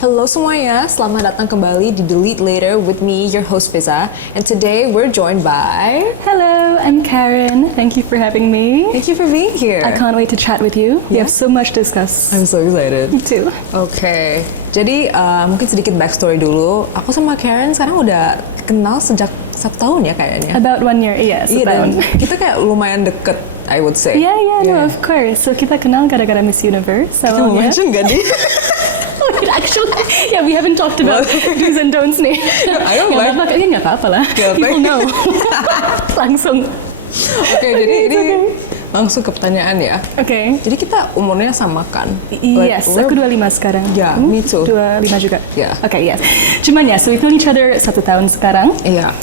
Hello semuanya, selamat datang kembali di Delete Later with me, your host Fiza. And today we're joined by... Hello, I'm Karen. Thank you for having me. Thank you for being here. I can't wait to chat with you. We Yeah? have so much to discuss. I'm so excited. Me too. Oke, jadi mungkin sedikit backstory dulu. Aku sama Karen sekarang udah kenal sejak 1 tahun ya kayaknya. About 1 year, yes, Iya, dan about. kita kayak lumayan deket, I would say. Yeah, no, of course. So kita kenal gara-gara Miss Universe. Kita mau awalnya. mention gak nih? Actually, yeah, we haven't talked about do's and don'ts nih. I don't like. Nggak apa-apa lah. Nggak apa-apa. People know. Langsung. Oke, jadi ini langsung ke pertanyaan ya. Okay. Jadi kita umurnya sama kan? Yes, aku 25 sekarang. Yeah, me too. 25 juga. Yeah. Okay, yes. Cuman ya, so we've known each other 1 tahun sekarang. Iya.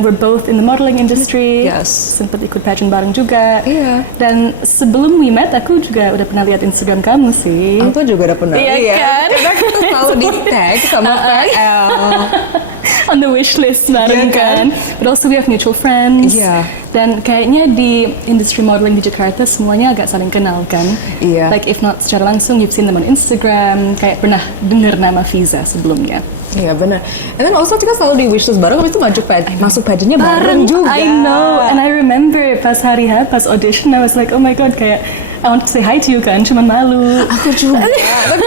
We're both in the modeling industry. Yes. Sempet ikut pageant bareng juga. Iya. Dan sebelum we met, aku juga udah pernah lihat Instagram kamu sih. Aku juga udah pernah Iya lihat. kan? Karena kita selalu di tag sama PL. On the wish list Iya bareng kan? kan. But also we have mutual friends. Iya. Dan kayaknya di industri modeling di Jakarta semuanya agak saling kenal kan. Iya. Like if not secara langsung, you've seen them on Instagram. Kayak pernah dengar nama Fiza sebelumnya. Iya benar. And then also kita selalu di wishlist bareng, habis itu masuk pageantnya bareng juga. I know, and I remember pas hari H, pas audition, I was like, oh my god, kayak I want to say hi to you kan, cuman malu. Aku juga. Tapi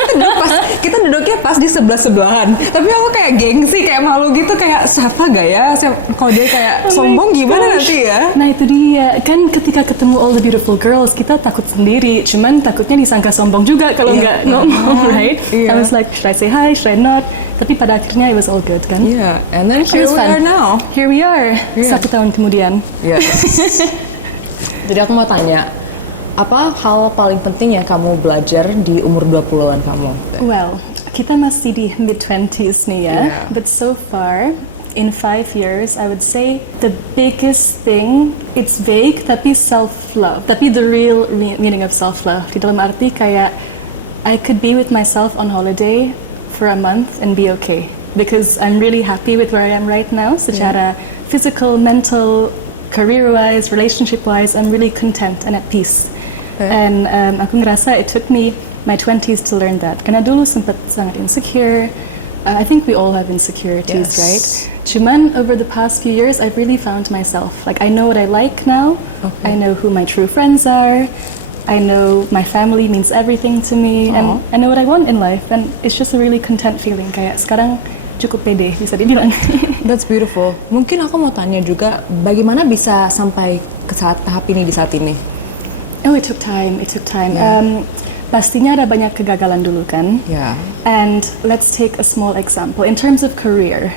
kita duduknya pas di sebelah-sebelahan. Tapi aku kayak gengsi, kayak malu gitu, kayak siapa gak ya? Kalau dia kayak Oh sombong my gimana gosh. nanti ya? Nah itu dia, kan ketika ketemu all the beautiful girls, kita takut sendiri. Cuman takutnya disangka sombong juga kalau Iya. nggak ngomong, right? Iya. I was like, should I say hi, should I not? Tapi pada akhirnya it was all good kan? Iya. And then It here was we fun. are now. Here we are, Iya. 1 tahun kemudian. Yes. Jadi aku mau tanya, apa hal paling penting yang kamu belajar di umur 20-an kamu? Well, kita masih di mid-20s nih ya. Yeah. But so far, in 5 years, I would say the biggest thing, it's vague, tapi self-love. Tapi the real meaning of self-love. Di dalam arti kayak, I could be with myself on holiday for a month and be okay. Because I'm really happy with where I am right now. Secara physical, mental, career-wise, relationship-wise, I'm really content and at peace. And aku ngerasa it took me my 20s to learn that. Karena dulu sempat sangat insecure. I think we all have insecurities, Yes. right? Cuman over the past few years, I've really found myself. Like I know what I like now. Okay. I know who my true friends are. I know my family means everything to me, and I know what I want in life. And it's just a really content feeling. Kayak sekarang cukup pede bisa dibilang. That's beautiful. Mungkin aku mau tanya juga, bagaimana bisa sampai ke tahap ini di saat ini? Oh, it took time. It took time. Yeah. Pastinya ada banyak kegagalan dulu kan. Yeah. And let's take a small example. In terms of career,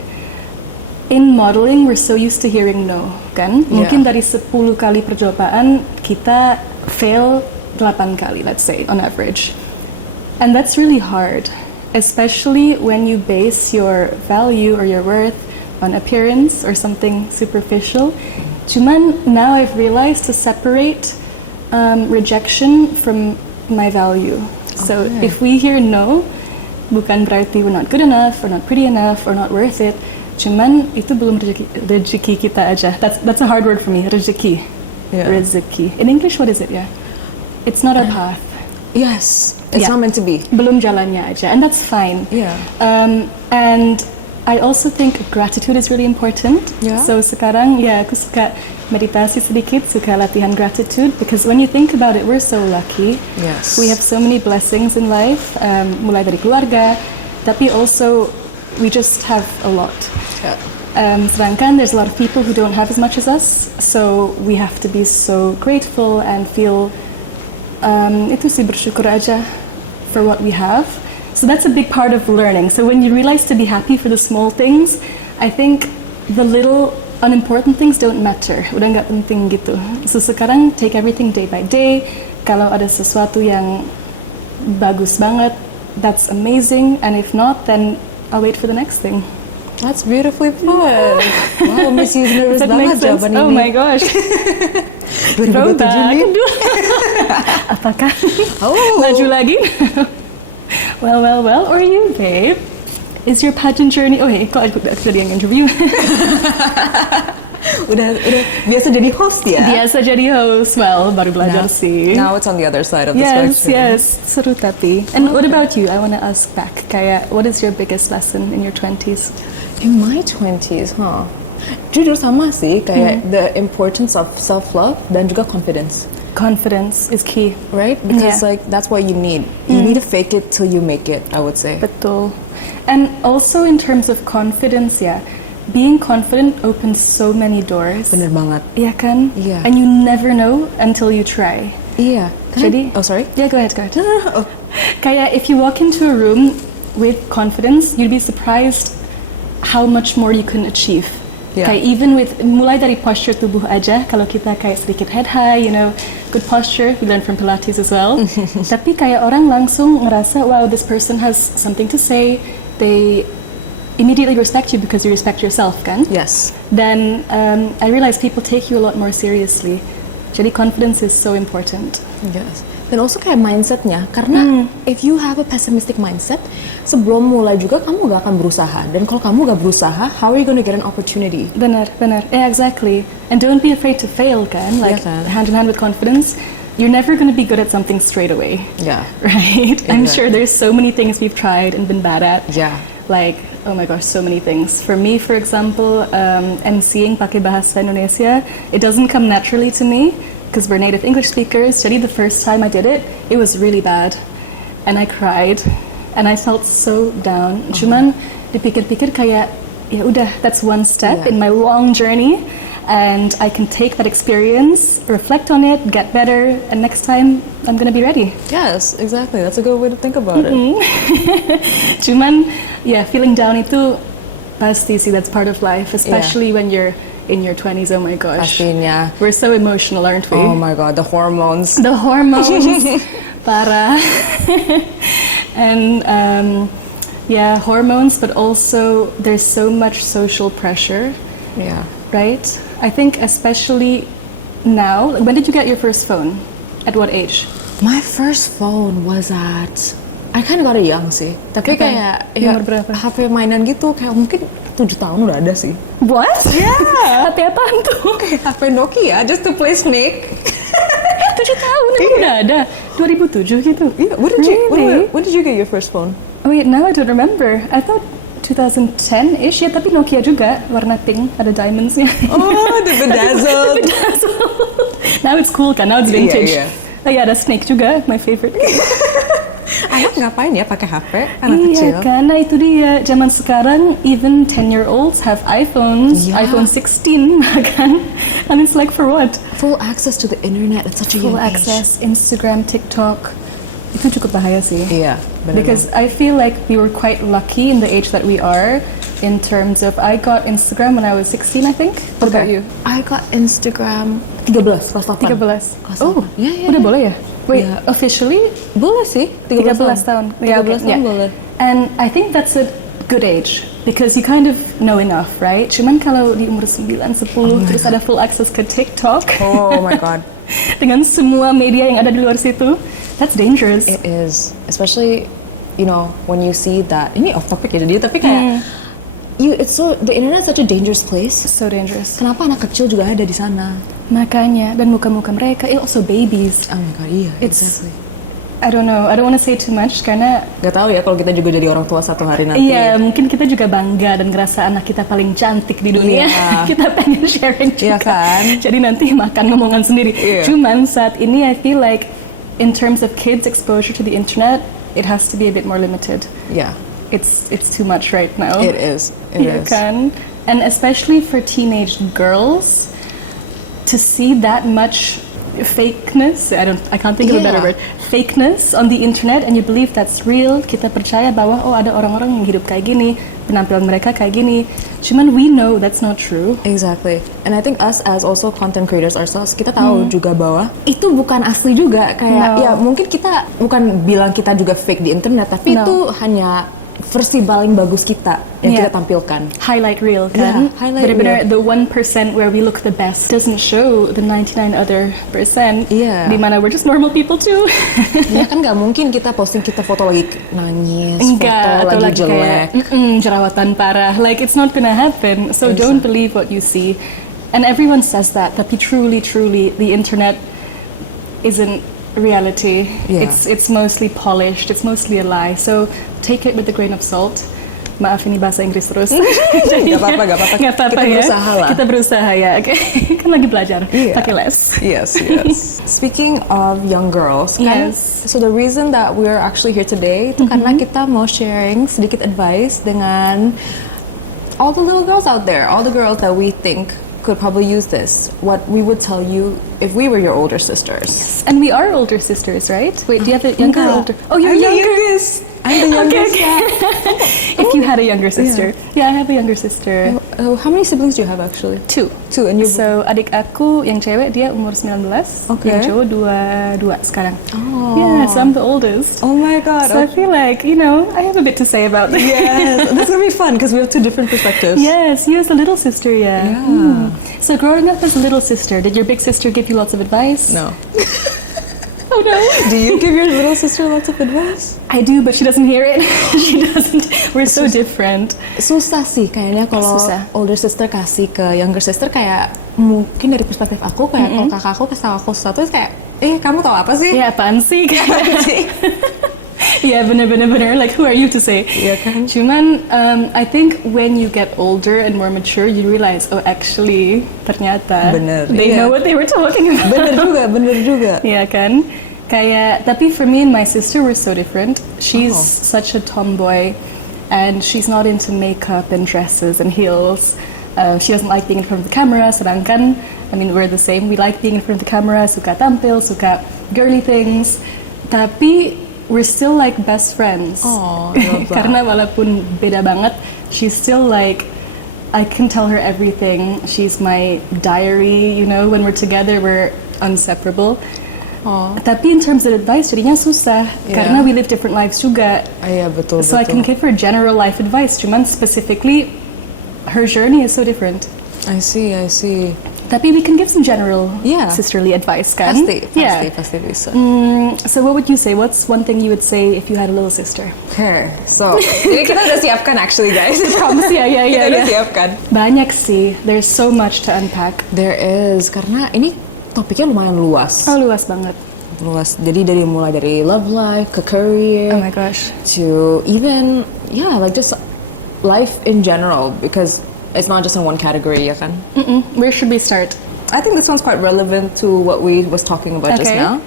in modeling we're so used to hearing no, kan? Mungkin dari 10 kali percobaan kita fail 8 kali, let's say, on average. And that's really hard, especially when you base your value or your worth on appearance or something superficial. Cuman now I've realized to separate rejection from my value. So Okay. if we hear no, bukan berarti we're not good enough, or not pretty enough, or not worth it. Cuman itu belum rezeki kita aja. That's a hard word for me. Rezeki. Yeah. Rezeki. In English, what is it? Yeah. It's not our path. Yes. It's Yeah. not meant to be. Belum jalannya aja, and that's fine. Yeah. And I also think gratitude is really important. Yeah. So sekarang ya aku suka meditasi sedikit, suka latihan gratitude, because when you think about it, we're so lucky. Yes. We have so many blessings in life, mulai dari keluarga, tapi also we just have a lot. Yeah. Sedangkan there's a lot of people who don't have as much as us, so we have to be so grateful and feel itu sih bersyukur aja for what we have. So that's a big part of learning. So when you realize to be happy for the small things, I think the little unimportant things don't matter. Udah nggak penting gitu. So sekarang take everything day by day. Kalau ada sesuatu yang bagus banget, that's amazing. And if not, then I'll wait for the next thing. That's beautifully put. Wow, Miss Universe Does that banget make sense? jawaban ini. Oh my gosh. 2027 nih. Aduh. Apakah Oh. maju lagi? Well, or you, babe? Is your pageant journey... Oh, hey, kok aku jadi yang interview? udah biasa jadi host ya. Biasa jadi host, well, baru belajar sih. Now it's on the other side of the Yes, spectrum. yes, seru tapi. And what about you? I want to ask back. Kayak, what is your biggest lesson in your 20s? In my 20s, jujur sama sih, kayak the importance of self-love dan juga confidence. Confidence is key. Right? Because Yeah. like that's what you need. You need to fake it till you make it, I would say. Betul. And also in terms of confidence, yeah, being confident opens so many doors. Bener banget. Iya kan? Iya. And you never know until you try. Iya. Jadi- oh sorry. Yeah, go ahead, go ahead. Oh, Kayak if you walk into a room with confidence, you'd be surprised how much more you can achieve. Yeah. Kayak even with mulai dari posture tubuh aja, kalau kita kayak sedikit head high, you know, good posture, we learn from Pilates as well. Tapi kayak orang langsung ngerasa, wow, this person has something to say. They immediately respect you because you respect yourself, kan? yes. Then I realize people take you a lot more seriously. Jadi confidence is so important. Yes. Dan also kayak mindsetnya, karena if you have a pessimistic mindset, sebelum mulai juga kamu gak akan berusaha. Dan kalau kamu gak berusaha, how are you gonna get an opportunity? Benar, benar. Yeah, exactly. And don't be afraid to fail, kan? Like kan. hand in hand with confidence, you're never going to be good at something straight away, Yeah. right? I'm sure Exactly. there's so many things we've tried and been bad at. Yeah. Like, oh my gosh, so many things. For me, for example, emceeing pakai bahasa Indonesia, it doesn't come naturally to me because we're native English speakers. Jadi the first time I did it, it was really bad. And I cried. And I felt so down. Cuman dipikir-pikir kayak, ya udah, that's one step Yeah. in my long journey. And I can take that experience, reflect on it, get better, and next time I'm gonna be ready. Yes, exactly. That's a good way to think about it. Cuman, yeah, feeling down itu pasti sih, that's part of life, especially when you're in your 20s. Oh my gosh. Pastinya. We're so emotional, aren't we? Oh my god, the hormones. The hormones, parah. And yeah, hormones, but also there's so much social pressure, Yeah. right? I think especially now, when did you get your first phone? At what age? My first phone was at I kind of got it young sih. Tapi Kapan? kayak Umur berapa? HP mainan gitu kayak mungkin 7 tahun udah ada sih. What? Yeah. HP apaan tuh? HP Nokia just to play Snake. 7 tahun emang udah ada? 2007 gitu? Yeah, Really? when did you get your first phone? Oh wait, now I don't remember. I thought 2010-ish, ya tapi Nokia juga, warna pink, ada diamondsnya. Oh, the bedazzled. Now it's cool kan, now it's Iya, vintage. iya. Oh iya, ada Snake juga, my favorite. Anak ngapain ya pakai HP? Anak Iya kecil. kan, nah itu dia. Zaman sekarang, even 10-year-olds have iPhones, Yeah. iPhone 16 kan. And it's like for what? Full access to the internet at such a Full young age. access, Instagram, TikTok. Itu cukup bahaya sih. Iya, benar. Because I feel like we were quite lucky in the age that we are in terms of I got Instagram when I was 16, I think. What about you? I got Instagram 13 kelas 8. 13. Kelas Oh, 8. Iya, iya, udah iya. boleh ya? Wait, Iya. officially Boleh sih, 13 tahun. 13 Yeah, okay, tahun yeah. boleh. And I think that's a good age because you kind of know enough, right? Cuman kalau di umur 9, 10 terus ada full access ke TikTok Oh my god. dengan semua media yang ada di luar situ, that's dangerous. It is, especially you know when you see that. Ini off topic ya jadi, tapi kayak the internet is such a dangerous place. So dangerous. Kenapa anak kecil juga ada di sana? Makanya, dan muka-muka mereka, also babies. Oh my god, iya, It's- exactly. I don't know, I don't want to say too much karena Gak tahu ya kalau kita juga jadi orang tua satu hari nanti. iya, mungkin kita juga bangga dan ngerasa anak kita paling cantik di dunia. Iya. Kita pengen sharing juga. Iya kan? Jadi nanti makan ngomongan sendiri. Iya. Cuman saat ini I feel like in terms of kids exposure to the internet, it has to be a bit more limited. Yeah, It's too much right now. it is. It Iya is. kan? And especially for teenage girls, to see that much fakeness, I can't think of a better Yeah. word, fakeness on the internet and you believe that's real, kita percaya bahwa oh ada orang-orang yang hidup kayak gini, penampilan mereka kayak gini. Cuman we know that's not true. Exactly. And I think us as also content creators ourselves, kita tahu juga bahwa itu bukan asli juga. Kayak No. ya mungkin kita bukan bilang kita juga fake di internet, tapi No. itu hanya versi paling bagus kita yang Yeah. kita tampilkan. Highlight reel kan? Yeah, highlight Benar-benar reel. the 1% where we look the best doesn't show the 99 other percent. Iya. Dimana we're just normal people too. Ya kan nggak mungkin kita posting kita foto lagi nangis, Enggak, foto atau lagi lagi jelek. kayak jerawatan parah. Like it's not gonna happen. So Exactly. don't believe what you see. And everyone says that, tapi truly, the internet isn't reality. Yeah. It's mostly polished, it's mostly a lie. So take it with a grain of salt. Maaf ini bahasa Inggris terus. Gak apa-apa. Nggak apa-apa Kita ya. berusaha lah. Kita berusaha ya, oke. Kan lagi belajar, Iya. pakai les. Yes. Speaking of young girls, kan? Yes. So the reason that we're actually here today itu karena kita mau sharing sedikit advice dengan all the little girls out there, all the girls that we think could probably use this. What we would tell you if we were your older sisters. And we are older sisters, right? Wait, do you have a younger or older? Oh, you're I'm the younger. youngest. I'm the youngest. If you had a younger sister. Yeah, I have a younger sister. How many siblings do you have actually? Two. And you. So adik aku yang cewek dia umur 19, Okay. yang cowok 22 sekarang. Oh. Yeah, so I'm the oldest. Oh my god. So I feel like, I have a bit to say about this. Yes, this is gonna be fun because we have two different perspectives. Yes, you as a little sister, yeah. Yeah. So growing up as a little sister, did your big sister give you lots of advice? No. Oh no. Do you give your little sister lots of advice? I do, but she doesn't hear it. She doesn't. We're so different. Susah sih kayaknya kalau Susah. older sister kasih ke younger sister, kayak mungkin dari perspektif aku kayak kalau kakak aku kasih tahu aku sesuatu terus kayak kamu tahu apa sih? Ya apaan sih? Apa sih? Ya bener. Like who are you to say? Iya kan? Cuman I think when you get older and more mature, you realize actually ternyata Bener, they iya. know what they were talking about. Bener juga. Iya kan? Kayak tapi for me and my sister we're so different. She's Oh. such a tomboy, and she's not into makeup and dresses and heels. She doesn't like being in front of the camera. Sedangkan, we're the same. We like being in front of the camera. Suka tampil, suka girly things. Tapi we're still like best friends. Oh, I love that. Karena walaupun beda banget, she's still like I can tell her everything. She's my diary. When we're together, we're inseparable. Oh. Tapi in terms of advice jadinya susah Yeah. karena we live different lives juga. Iya betul. So I can give her general life advice, cuman specifically her journey is so different. I see. Tapi we can give some general Yeah. sisterly advice kan? Pasti bisa. So what would you say? What's one thing you would say if you had a little sister? Okay, so ini kita udah siapkan actually guys. Promise ya. Kita udah siapkan. Banyak sih. There's so much to unpack. There is, karena ini topiknya lumayan luas. Oh luas banget. Luas. Jadi mulai dari love life ke career. Oh my gosh. To even like just life in general, because it's not just in one category, ya kan? Where should we start? I think this one's quite relevant to what we was talking about just Okay. now.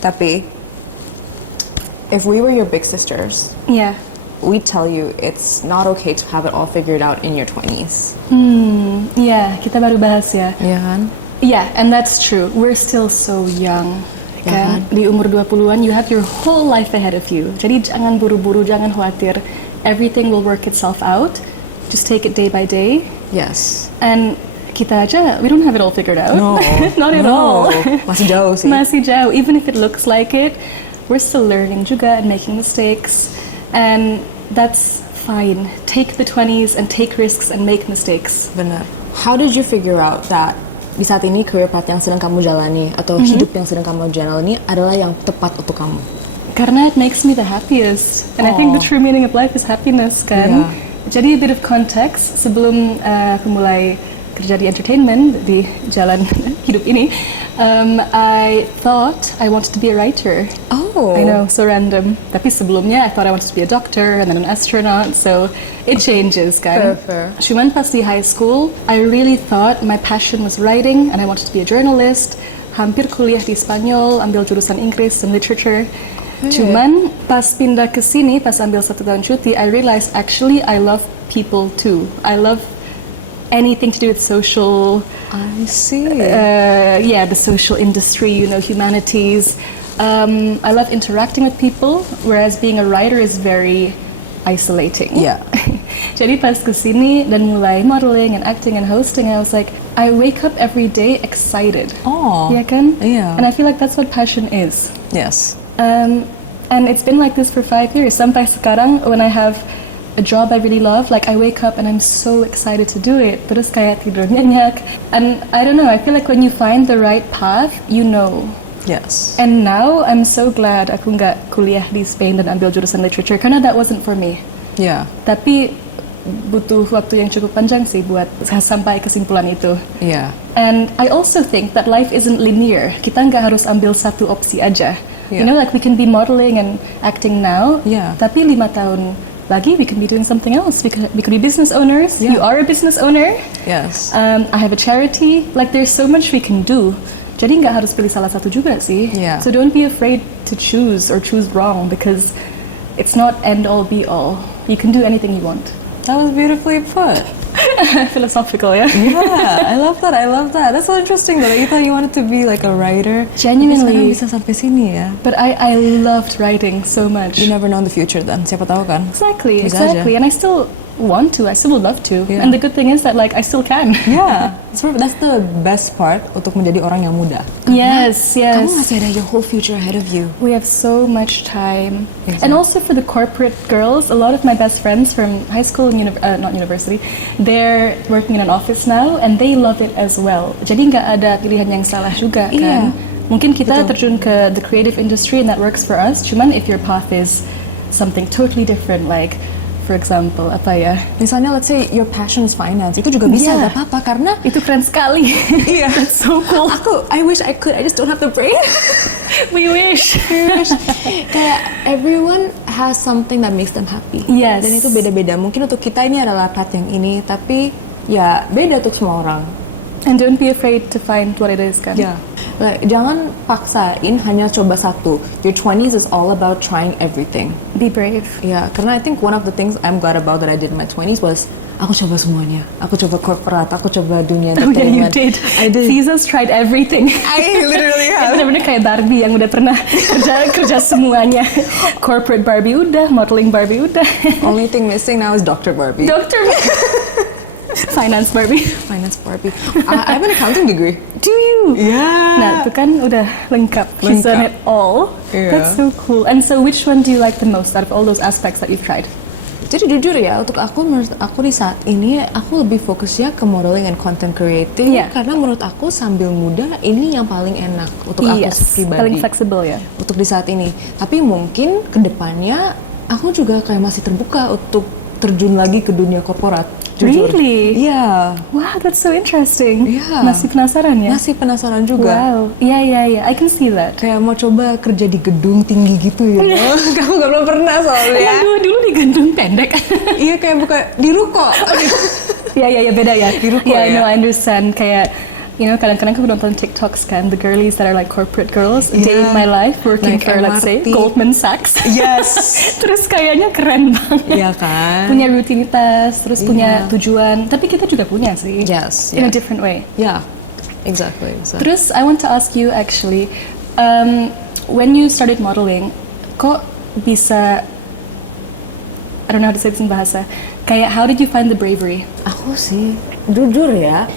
Tapi if we were your big sisters, Yeah. we tell you it's not okay to have it all figured out in your 20s. Yeah, kita baru bahas ya. Ya kan? Yeah, and that's true. We're still so young. Ya Kan? Di umur 20-an, you have your whole life ahead of you. Jadi jangan buru-buru, jangan khawatir. Everything will work itself out. Just take it day by day. Yes. And kita aja, we don't have it all figured out. No. Not at No. all. Masih jauh sih. Masih jauh. Even if it looks like it, we're still learning juga and making mistakes. And that's fine. Take the 20s and take risks and make mistakes. Benar. How did you figure out that di saat ini career path yang sedang kamu jalani atau hidup yang sedang kamu jalani adalah yang tepat untuk kamu? Karena it makes me the happiest. And I think the true meaning of life is happiness, kan? Yeah. Jadi a bit of context, sebelum aku mulai kerja di entertainment, di jalan hidup ini, I thought I wanted to be a writer. Oh. I know, so random. Tapi sebelumnya I thought I wanted to be a doctor and then an astronaut, so it changes, kan? Fair. Cuman pas di high school, I really thought my passion was writing and I wanted to be a journalist. Hampir kuliah di Spanyol, ambil jurusan Inggris and literature. Cuman pas pindah ke sini, pas ambil 1 tahun cuti, I realized actually I love people too. I love anything to do with social, I see. the social industry, humanities. I love interacting with people, whereas being a writer is very isolating. Yeah. Jadi pas kesini dan mulai modeling and acting and hosting, I was like, I wake up every day excited. Oh. Yeah, kan? Yeah. And I feel like that's what passion is. Yes. And it's been like this for 5 years. Sampai sekarang, when I have a job I really love, like I wake up and I'm so excited to do it. Terus kayak tidur nyenyak. And I don't know, I feel like when you find the right path, you know. Yes. And now I'm so glad aku nggak kuliah di Spain dan ambil jurusan literature karena that wasn't for me. Yeah. Tapi butuh waktu yang cukup panjang sih buat sampai kesimpulan itu. Yeah. And I also think that life isn't linear. Kita nggak harus ambil satu opsi aja. Yeah. You know, like we can be modeling and acting now, Yeah. tapi 5 tahun lagi we can be doing something else. We could be business owners. Yeah. You are a business owner. Yes. I have a charity. Like there's so much we can do. Jadi nggak harus pilih salah satu juga sih. Yeah. So don't be afraid to choose or choose wrong because it's not end all be all. You can do anything you want. That was beautifully put. Philosophical, yeah? Yeah, I love that. I love that. That's so interesting though. You thought you wanted to be like a writer. Genuinely. Tapi sekarang bisa sampai sini ya. But I loved writing so much. You never know in the future then. Siapa tahu kan? Exactly, Bisa aja. exactly. And I still want to. I still would love to. Yeah. And the good thing is that like I still can. Yeah, that's the best part untuk menjadi orang yang muda. Yes, Kamu yes. masih ada your whole future ahead of you. We have so much time. Exactly. And also for the corporate girls, a lot of my best friends from high school and not university, they're working in an office now and they love it as well. Jadi nggak ada pilihan yang salah juga Iya. kan. Mungkin kita Betul. terjun ke the creative industry and that works for us. Cuman if your path is something totally different, like for example, apa ya? Misalnya, let's say your passion is finance, itu juga bisa, Yeah. gak apa-apa karena Itu keren sekali. Iya. That's so cool. I wish I could, I just don't have the brain. We wish. Kayak everyone has something that makes them happy. Yes. Dan itu beda-beda. Mungkin untuk kita ini adalah path yang ini, tapi ya beda untuk semua orang. And don't be afraid to find what it is kan. Ya. Like, jangan paksain hanya coba satu. Your 20s is all about trying everything. Be brave. Ya, karena I think one of the things I'm glad about that I did in my 20s was aku coba semuanya. Aku coba corporate, aku coba dunia Oh yeah, you entertainment. did. I did. Fiza's tried everything. I literally have. Bener-bener kayak Barbie yang udah pernah kerja semuanya. Corporate Barbie udah, modeling Barbie udah. Only thing missing now is Dr. Barbie. Dokter. Finance Barbie. Finance Barbie. I have an accounting degree. Do you? Yeah. Nah, itu kan udah lengkap. She's done Lengkap. it all. Yeah. That's so cool. And so which one do you like the most out of all those aspects that you've tried? Jadi jujur ya, untuk aku, menurut aku di saat ini, aku lebih fokusnya ke modeling and content creating. Iya. Karena menurut aku sambil muda, ini yang paling enak untuk aku pribadi. paling fleksibel ya. Untuk di saat ini. Tapi mungkin ke depannya, aku juga kayak masih terbuka untuk terjun lagi ke dunia korporat. Jujur. Really? Iya. Wow, that's so interesting. Iya. Masih penasaran ya? Masih penasaran juga. Wow. Iya. I can see that. Kayak mau coba kerja di gedung tinggi gitu ya. Kamu gak belum pernah soalnya. Aduh, dulu di gedung pendek. Iya, kayak buka di ruko. Iya, beda ya. Di ruko Yeah, I know, ya. I understand. Kayak, you know, kadang-kadang aku nonton TikToks kan, the girlies that are like corporate girls, a day in Yeah. my life, working Naik for, let's say, MRT. Goldman Sachs. Yes. Terus kayaknya keren banget. Iya kan? Punya rutinitas, terus punya Iya. tujuan. Tapi kita juga punya sih. Yes, In a yeah. different way. Yeah, exactly. So, Terus I want to ask you actually, when you started modeling, kok bisa, I don't know how to say this in bahasa, kayak how did you find the bravery? aku sih jujur ya,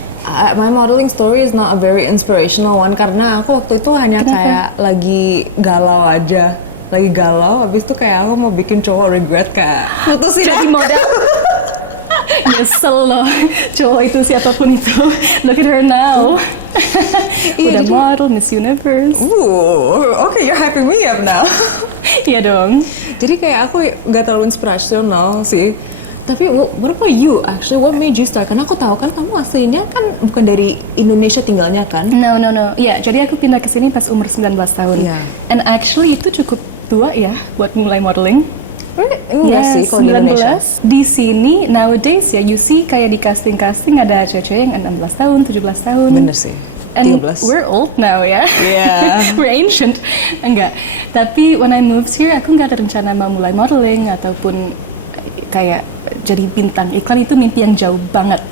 my modeling story is not a very inspirational one karena aku waktu itu hanya Kenapa? kayak lagi galau aja. Lagi galau, habis itu kayak aku mau bikin cowok regret kayak putusin Jadi aku. model. Nyesel loh, cowok itu siapapun itu. Look at her now. Iya, Udah jadi- model, Miss Universe. Okay, you're hyping me up now. Iya dong. Jadi kayak aku nggak terlalu inspirational sih. Tapi what about you actually? What made you start? Karena aku tahu kan kamu aslinya kan bukan dari Indonesia tinggalnya kan? No. Ya, jadi aku pindah ke sini pas umur 19 tahun. Iya. And actually itu cukup tua ya buat mulai modeling. Enggak sih kalau di Indonesia. Di sini nowadays ya you see kayak di casting ada cewek-cewek yang 16 tahun, 17 tahun. Bener sih. And 13. we're old now ya. Yeah. We're ancient. Enggak. Tapi when I moved here aku nggak ada rencana mau mulai modeling ataupun kayak jadi bintang iklan, itu mimpi yang jauh banget.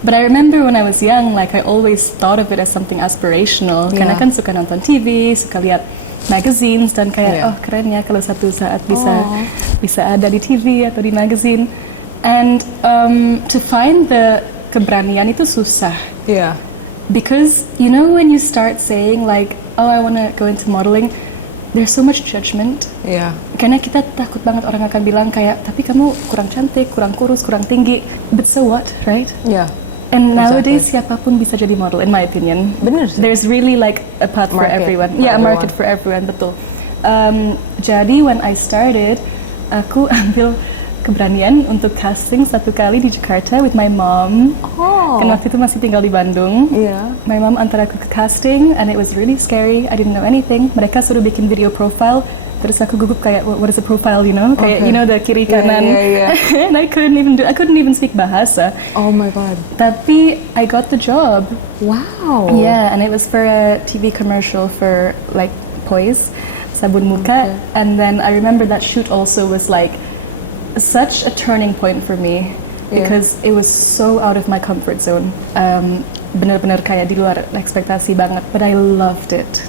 But I remember when I was young, like I always thought of it as something aspirational. Karena Yeah. kan suka nonton TV, suka lihat magazines dan kayak Yeah. oh keren ya kalau satu saat bisa Oh. bisa ada di TV atau di magazine. And to find the keberanian itu susah. Iya. Because you know when you start saying like, oh I wanna go into modeling, there's so much judgment. Iya. Karena kita takut banget orang akan bilang kayak, tapi kamu kurang cantik, kurang kurus, kurang tinggi. But so what, right? Iya. And nowadays siapapun bisa jadi model, in my opinion. Bener sih. There's really like a path for Market everyone. for Yeah, a market everyone. for everyone, betul. Jadi when I started, aku ambil keberanian untuk casting satu kali di Jakarta with my mom. Oh. Kan waktu itu masih tinggal di Bandung. Yeah. My mom antar aku ke casting and it was really scary. I didn't know anything. Mereka suruh bikin video profile. Terus aku gugup kayak what is a profile, you know? Kayak Okay. you know the kiri Yeah, kanan. yeah, And I couldn't even speak bahasa. Oh my god. Tapi I got the job. Wow. Yeah, and it was for a TV commercial for like Poise, sabun muka. Okay. And then I remember that shoot also was like such a turning point for me Yeah. because it was so out of my comfort zone. Bener-bener kayak di luar ekspektasi banget, but I loved it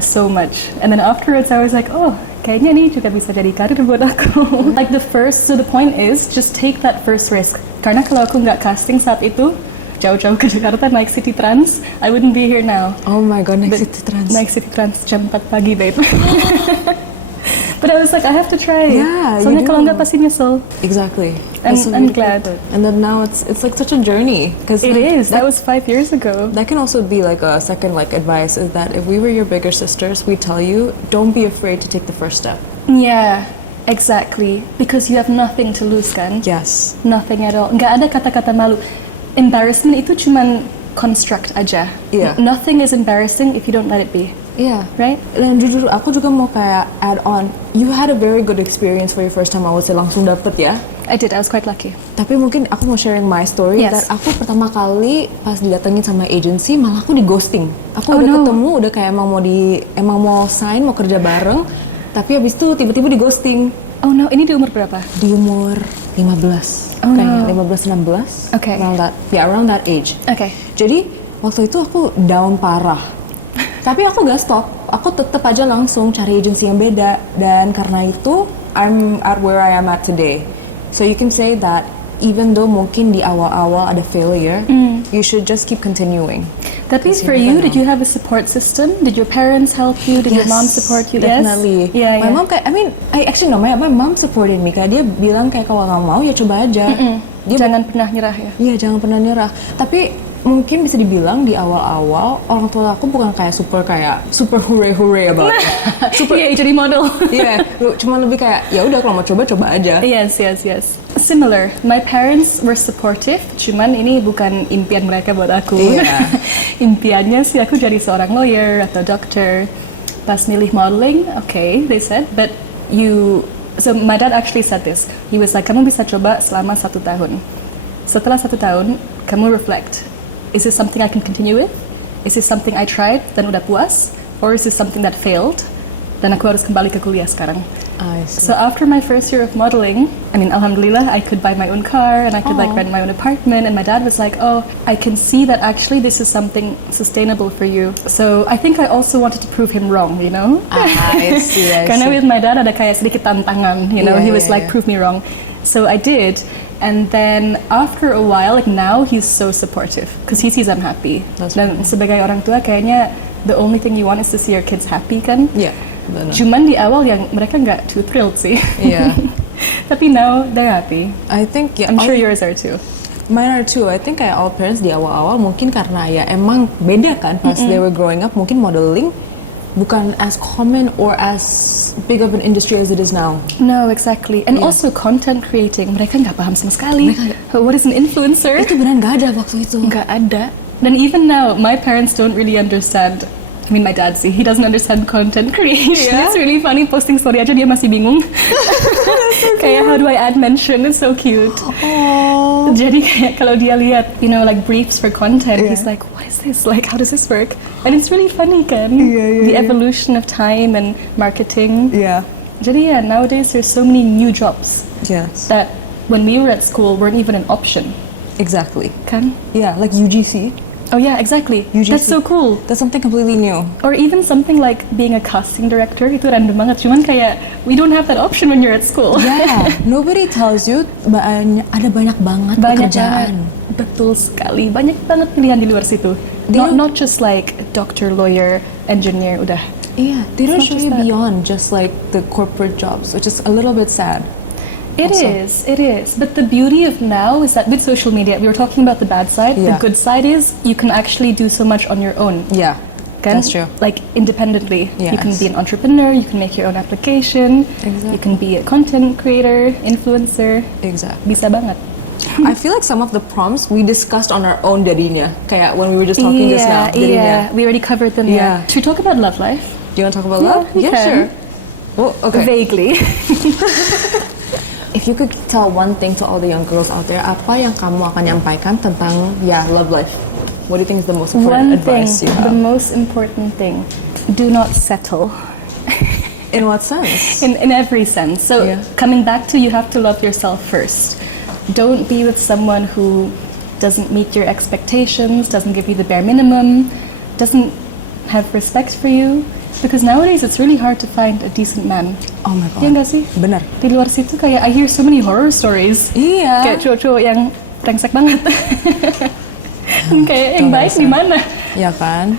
so much. And then afterwards I was like, oh, kayaknya ini juga bisa jadi karir buat aku. Like so the point is just take that first risk. Karena kalau aku nggak casting saat itu, jauh-jauh ke Jakarta naik City Trans, I wouldn't be here now. Oh my god, But- next City Trans. Naik City Trans jam 4 pagi, babe. But I was like, I have to try. Yeah, you Soalnya kalau do. nggak pasti nyesel. Exactly. And That's a I'm really glad. good point. And then now it's like such a journey because It is. That was 5 years ago. that can also be like a second like advice is that if we were your bigger sisters, we tell you don't be afraid to take the first step. Yeah, exactly. Because you have nothing to lose, kan? Yes. Nothing at all. Nggak ada kata-kata malu. Embarrassment itu cuman construct aja. Iya. Nothing is embarrassing if you don't let it be, Yeah. right? Dan jujur aku juga mau kayak add on. You had a very good experience for your first time. I would say langsung dapet ya. I did. I was quite lucky. Tapi mungkin aku mau sharing my story. Yes. Dan aku pertama kali pas didatengin sama agency malah aku di ghosting. Aku Oh, udah no. ketemu, udah kayak emang mau sign, mau kerja bareng. Tapi habis itu tiba-tiba di ghosting Oh no, ini di umur berapa? di umur 15. Oh, Kayaknya no. 15 16. Okay. Around that age. Okay. Jadi waktu itu aku down parah. Tapi aku gak stop. Aku tetap aja langsung cari agency yang beda. Dan karena itu, I'm at where I am at today. So you can say that even though mungkin di awal-awal ada failure, you should just keep continuing. Tapi Because you for never you, know. did you have a support system? Did your parents help you? Did your mom support you? Definitely. Yes? Yeah, My yeah. mom kayak, my mom supported me. Kayak dia bilang kayak kalau nggak mau ya coba aja. Dia Jangan pernah nyerah ya. Iya, jangan pernah nyerah. Tapi mungkin bisa dibilang di awal-awal orang tua aku bukan kayak super hooray about it. Super. Iya, jadi model. Iya, cuma lebih kayak ya udah kalau mau coba aja. Yes. Similar. My parents were supportive, cuman ini bukan impian mereka buat aku. Iya. Impiannya sih aku jadi seorang lawyer atau dokter. Pas milih modeling, okay, they said, but so my dad actually said this. He was like, kamu bisa coba selama 1 tahun. Setelah 1 tahun, kamu reflect. Is this something I can continue with? Is this something I tried dan udah puas? Or is this something that failed? Dan aku harus kembali ke kuliah sekarang. I see. So after my first year of modeling, I mean, alhamdulillah, I could buy my own car and I could like Aw. rent my own apartment. And my dad was like, oh, I can see that actually this is something sustainable for you. So I think I also wanted to prove him wrong, you know? I see. Karena with my dad ada kayak sedikit tantangan, you know? Yeah, He was yeah, like, yeah. prove me wrong. So I did. And then after a while, like now he's so supportive because he sees I'm happy. That's Dan sebagai orang tua kayaknya the only thing you want is to see your kids happy kan? Iya, benar. Cuman di awal yang mereka nggak too thrilled sih. Iya. Tapi now they're happy. I think yeah, I'm sure all- yours are too. Mine are too. I think kayak all parents di awal-awal mungkin karena ya emang beda kan pas they were growing up, mungkin modeling bukan as common or as big of an industry as it is now. No, exactly. And Yeah. also content creating. Mereka nggak paham sama sekali. What is an influencer? Itu benar nggak ada waktu itu. Nggak ada. Dan even now, my parents don't really understand. I mean, my dad sih, he doesn't understand content creation. Yeah? It's really funny, posting story aja dia masih bingung. Kayak how do I add mention? It's so cute. Oh. Jadi kayak kalau dia lihat, you know, like briefs for content, Yeah. he's like, what is this? Like, how does this work? And it's really funny kan? Yeah, The yeah. evolution of time and marketing. Yeah. Jadi yeah, nowadays there's so many new jobs Yes. that when we were at school weren't even an option, Exactly. kan? Yeah, like UGC. Oh yeah, exactly. UGC. That's so cool. That's something completely new. Or even something like being a casting director, itu random banget. Cuman kayak, we don't have that option when you're at school. Yeah, nobody tells you ada banyak banget Banyak pekerjaan. banget. Betul sekali. Banyak banget pilihan di luar situ. They don't- Not just like doctor, lawyer, engineer, udah. Yeah, they don't It's not show just you that. beyond just like the corporate jobs, which is a little bit sad. It Also. is. But the beauty of now is that with social media, we were talking about the bad side. Yeah. The good side is you can actually do so much on your own. Yeah. kan? That's true. Like independently. You can Yes. be an entrepreneur, you can make your own application, Exactly. you can be a content creator, influencer. Exactly. Bisa banget. I feel like some of the prompts we discussed on our own jadinya. Kayak when we were just talking just now. Jadinya. We already covered them. Yeah. Should we talk about love life? Do you want to talk about Yeah, love? we can. Sure. Oh, okay. Vaguely. If you could tell one thing to all the young girls out there, apa yang kamu akan nyampaikan tentang love life? What do you think is the most important One thing, advice you the have? most important thing, do not settle. In what sense? In every sense. So Yeah. coming back to, you have to love yourself first. Don't be with someone who doesn't meet your expectations, doesn't give you the bare minimum, doesn't have respect for you. Because nowadays it's really hard to find a decent man. Oh my god. Iya nggak sih? Benar. Di luar situ kayak I hear so many horror stories. Iya. Kayak cowok-cowok yang brengsek banget. Kayak yang baik di mana? Ya kan?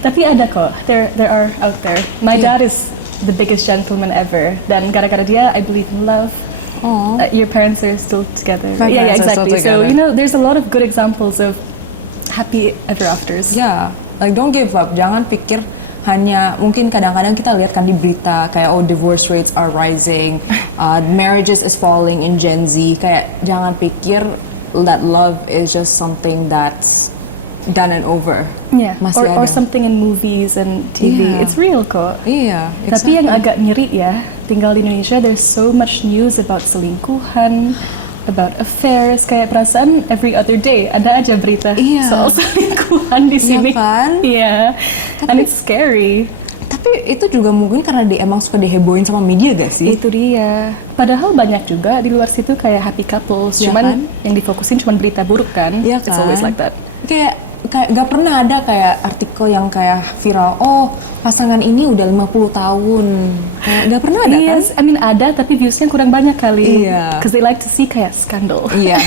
Tapi ada kok. There are out there. My Yeah. dad is the biggest gentleman ever. Dan gara-gara dia, I believe in love. Oh. Your parents are still together. My yeah, parents are still exactly. So together. there's a lot of good examples of happy ever afters. Ya, like don't give up. Jangan pikir hanya mungkin kadang-kadang kita lihat kan di berita kayak divorce rates are rising, marriages is falling in Gen Z. Kayak jangan pikir that love is just something that's done and over. Yeah. Masih Or ada. something in movies and TV. Yeah. It's real kok. Iya, Tapi yang exactly. agak ngirit ya, tinggal di Indonesia, there's so much news about selingkuhan, about affairs, kayak perasaan every other day ada aja berita Iya. soal selingkuhan di Iya sini. kan? Iya. And it's scary. Tapi itu juga mungkin karena dia emang suka dihebohin sama media gak sih? Itu dia. Padahal banyak juga di luar situ kayak happy couples, Iya cuman kan? yang difokusin cuman berita buruk kan. Iya It's always kan? like that. Kayak gak pernah ada kayak artikel yang kayak viral, oh pasangan ini udah 50 tahun. Kayak gak pernah ada kan? Yes, I mean ada tapi viewsnya kurang banyak kali. Iya. Because they like to see kayak skandal. Iya,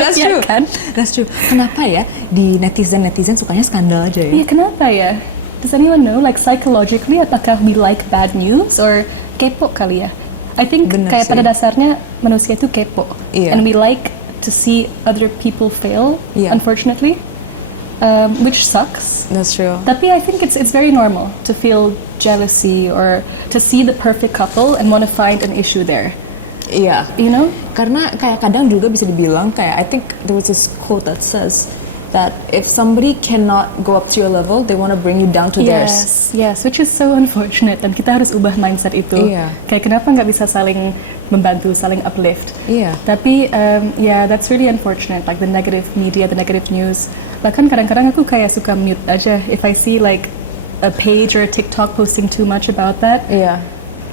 that's Iya true kan? That's true. Kenapa ya di netizen sukanya skandal aja ya? Iya, kenapa ya? Does anyone know, like psychologically, apakah we like bad news or kepo kali ya? I think Bener kayak sih. pada dasarnya manusia itu kepo. Iya. And we like to see other people fail, Iya. unfortunately, which sucks. That's true. Tapi I think it's very normal to feel jealousy or to see the perfect couple and want to find an issue there. Iya. You know? Karena kayak kadang juga bisa dibilang kayak I think there was this quote that says that if somebody cannot go up to your level, they want to bring you down to theirs. Yes, which is so unfortunate dan kita harus ubah mindset itu. Iya. Kayak kenapa nggak bisa saling membantu, saling uplift. Iya. Tapi yeah, that's really unfortunate. Like the negative media, the negative news. Bahkan kadang-kadang aku kayak suka mute aja if I see like a page or a TikTok posting too much about that. Iya.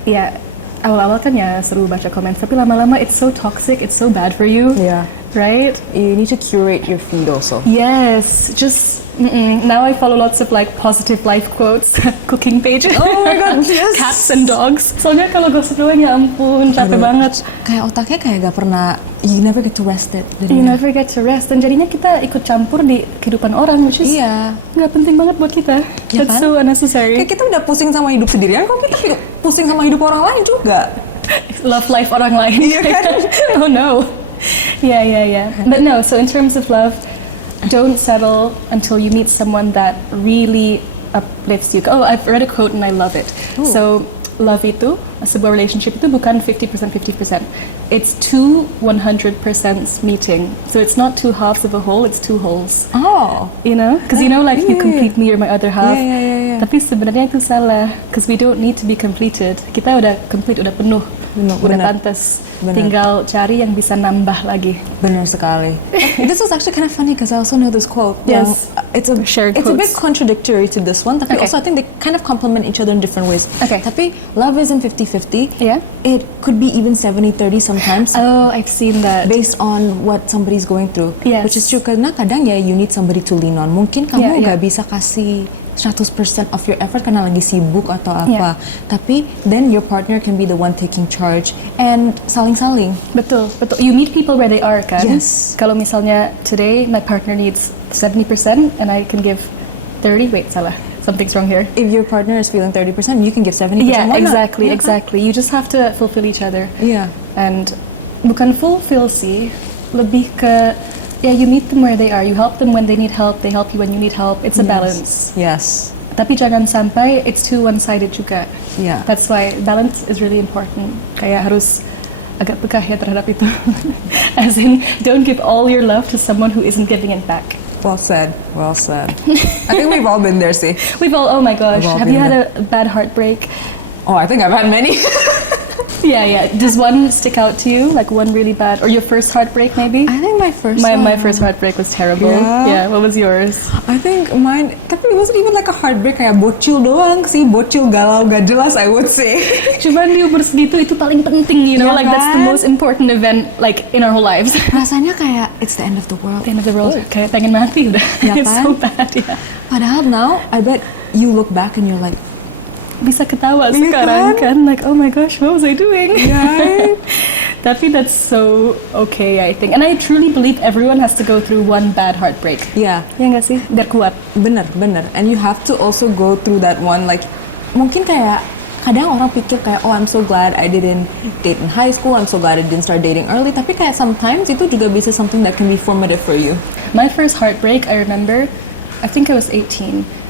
Ya awal-awal kan ya seru baca komen, tapi lama-lama it's so toxic, it's so bad for you. Iya. Right? You need to curate your feed also. Yes, just now I follow lots of like positive life quotes, cooking pages. Oh my God, yes. Cats and dogs. Soalnya kalau gosip doang ya ampun, capek Aduh, banget. Kayak otaknya kayak gak pernah, you never get to rest it. You never get to rest dan jadinya kita ikut campur di kehidupan orang, which is Iya. nggak penting banget buat kita. Ya That's kan? so unnecessary. Kayak kita udah pusing sama hidup sendirian, kok kita pusing sama hidup orang lain juga. Love life orang lain. Iya kan? Oh no. Yeah. But no, so in terms of love, don't settle until you meet someone that really uplifts you. Oh, I've read a quote and I love it. Ooh. So, love itu, sebuah relationship itu bukan 50%, 50%. It's two 100% meeting. So it's not two halves of a whole, it's two wholes. Oh. You know? Because you know, like, you Yeah. complete me, you're my other half. Yeah. Tapi sebenarnya itu salah. Because we don't need to be completed. Kita udah complete, udah penuh. Udah benar. pantas. Benar. Tinggal cari yang bisa nambah lagi. Benar sekali. This was actually kind of funny because I also know this quote. Yes. It's a Shared it's a bit quotes. contradictory to this one, tapi Okay. also I think they kind of complement each other in different ways. Okay. Tapi love isn't 50-50. Yeah. It could be even 70-30 sometimes. Oh, I've seen that. Based on what somebody's going through. Yes. Which is true, karena kadang ya you need somebody to lean on. Mungkin Yeah, kamu yeah. nggak bisa kasih 100% of your effort karena lagi sibuk atau Yeah. apa. Tapi then your partner can be the one taking charge and saling-saling. Betul. You meet people where they are, kan? Yes. Kalau misalnya today my partner needs 70% and I can give 30. Wait, salah. Something's wrong here. If your partner is feeling 30%, you can give 70%. Yeah, Why not? exactly, Yeah. exactly. You just have to fulfill each other. Yeah. And bukan fulfill sih, lebih ke you meet them where they are. You help them when they need help. They help you when you need help. It's a balance. Yes. Tapi jangan sampai it's too one-sided juga. Yeah. That's why balance is really important. Kayak harus agak peka ya terhadap itu. As in, don't give all your love to someone who isn't giving it back. Well said. Well said. I think we've all been there, see. We've all, oh my gosh, We've all have you been had a bad heartbreak? Oh, I think I've had many. Yeah. Does one stick out to you? Like one really bad, or your first heartbreak maybe? I think my first My one. first heartbreak was terrible. Yeah? Yeah, what was yours? I think mine, tapi it wasn't even like a heartbreak, kayak bocil doang sih, bocil galau gak jelas I would say. Cuman di umur segitu itu paling penting, you know, Ya like that's the kan? most important event like in our whole lives. Rasanya kayak it's the end of the world. The end of the world, kayak pengen mati udah. Ya It's so kan? bad, yeah. Padahal now, I bet you look back and you're like, Bisa ketawa Iya sekarang kan? kan, like oh my gosh, what was I doing? right? Tapi that's so okay, I think. And I truly believe everyone has to go through one bad heartbreak. Yeah, Ya nggak sih? Biar kuat. bener. And you have to also go through that one, like, mungkin kayak, kadang orang pikir kayak, oh I'm so glad I didn't date in high school, I'm so glad I didn't start dating early, tapi kayak sometimes itu juga bisa something that can be formative for you. My first heartbreak, I remember, I think I was 18.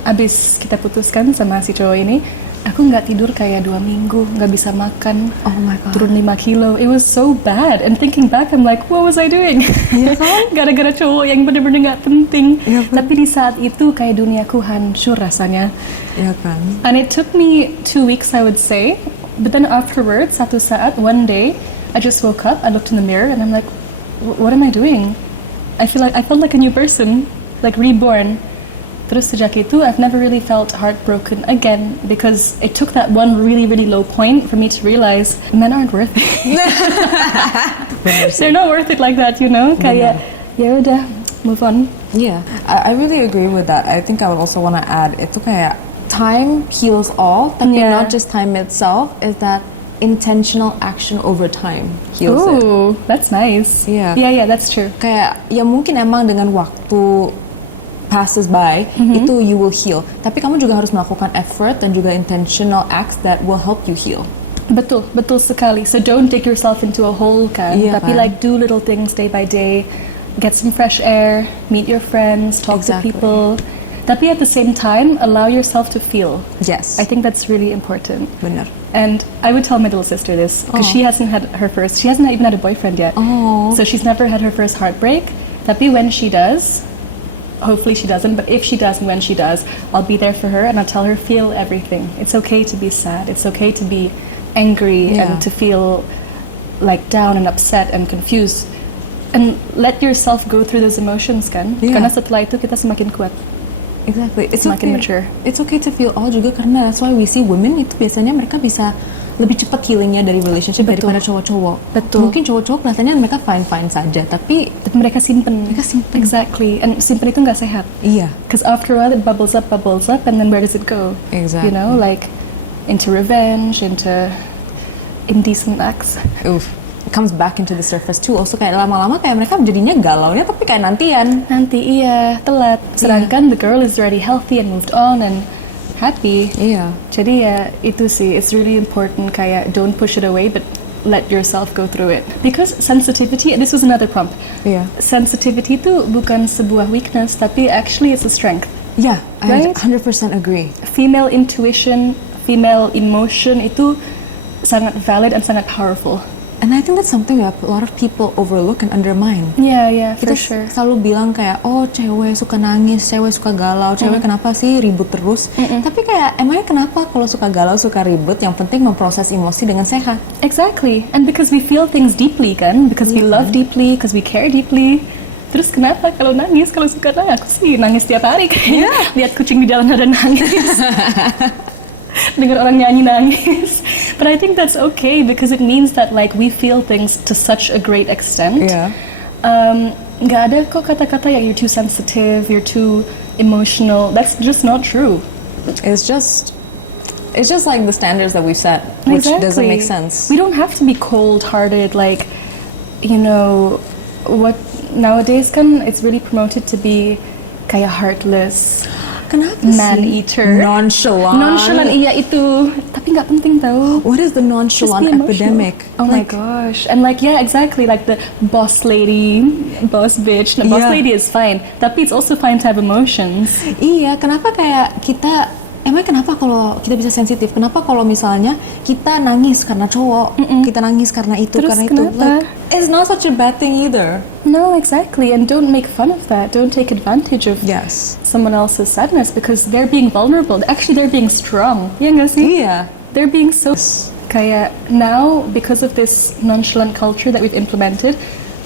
Abis kita putuskan sama si cowok ini, aku nggak tidur kayak 2 minggu, nggak bisa makan, Oh my god. turun 5 kilo. It was so bad. And thinking back, I'm like, what was I doing? Iya kan? Gara-gara cowok yang bener-bener nggak penting. Iya kan? Tapi di saat itu kayak duniaku hancur rasanya. Ya kan? And it took me 2 weeks, I would say. But then afterwards, satu saat, one day, I just woke up, I looked in the mirror, and I'm like, what am I doing? I felt like a new person, like reborn. Terus sejak itu, I've never really felt heartbroken again because it took that one really, really low point for me to realize men aren't worth it. Bener sih. They're not worth it like that, you know? Kayak, ya udah, move on. Yeah, I really agree with that. I think I would also want to add, itu kayak time heals all, tapi Yeah. not just time itself, is that intentional action over time heals it. Ooh, that's nice. Yeah. Yeah, that's true. Kayak, ya mungkin emang dengan waktu passes by, itu you will heal. Tapi kamu juga harus melakukan effort dan juga intentional acts that will help you heal. Betul sekali. So don't dig yourself into a hole kan. Iya Tapi kan? like do little things day by day. Get some fresh air, meet your friends, talk Exactly. to people. Tapi at the same time, allow yourself to feel. Yes. I think that's really important. Bener. And I would tell my little sister this because Oh. she hasn't even had a boyfriend yet. Oh. So she's never had her first heartbreak. Tapi when she does, hopefully she doesn't, but if she does and when she does, I'll be there for her and I'll tell her feel everything. It's okay to be sad. It's okay to be angry Yeah. and to feel like down and upset and confused. And let yourself go through those emotions kan. Yeah. Karena setelah itu kita semakin kuat. Exactly. It's Semakin okay. mature. It's okay to feel all juga karena that's why we see women itu biasanya mereka bisa lebih cepat healingnya dari relationship Betul. daripada cowok-cowok. Betul. Mungkin cowok-cowok kelihatannya mereka fine-fine saja, tapi Tapi mereka simpen. Mereka simpen. Exactly. And simpen itu nggak sehat. iya. Because after a while it bubbles up, and then where does it go? Exactly. You know, like into revenge, into indecent acts. It comes back into the surface too. Also kayak lama-lama kayak mereka jadinya galaunya tapi kayak nantian. Nanti iya, telat. Sedangkan the girl is already healthy and moved on and happy. Iya. Jadi ya itu sih, it's really important kayak don't push it away but let yourself go through it. Because sensitivity, this was another prompt. Iya. Sensitivity itu bukan sebuah weakness tapi actually it's a strength. Yeah, Right? I 100% agree. Female intuition, female emotion itu sangat valid and sangat powerful. And I think that's something that a lot of people overlook and undermine. Yeah, for Kita sure. selalu bilang kayak, oh cewek suka nangis, cewek suka galau, cewek kenapa sih ribut terus? Tapi kayak, emangnya kenapa kalau suka galau, suka ribut, yang penting memproses emosi dengan sehat. Exactly. And because we feel things deeply kan, because we love deeply, because we care deeply. Terus kenapa kalau nangis, kalau suka nangis, aku sih nangis tiap hari kayaknya. Lihat kucing di jalan ada nangis. Dengar orang nyanyi nangis. But I think that's okay because it means that like we feel things to such a great extent. Yeah. Nggak ada kok kata-kata yang you're too sensitive, you're too emotional. That's just not true. It's just like the standards that we've set, which doesn't make sense. We don't have to be cold-hearted, like, you know, what nowadays kan it's really promoted to be kaya heartless. Kenapa sih? Man-eater. Nonchalant, iya itu. Tapi nggak penting tau. What is the nonchalant Just be emotional. epidemic? Oh my gosh. And like, yeah, exactly. Like the boss lady, boss bitch. No, boss Yeah. lady is fine. Tapi it's also fine to have emotions. Iya, kenapa kayak kita kenapa kalau kita bisa sensitif? Kenapa kalau misalnya kita nangis karena cowok, kita nangis karena itu, Terus karena itu? kenapa? Like, it's not such a bad thing either. No, exactly. And don't make fun of that. Don't take advantage of Yes. someone else's sadness because they're being vulnerable. Actually, they're being strong. Yeah, nggak sih? Iya. They're being so... Kayak now, because of this nonchalant culture that we've implemented,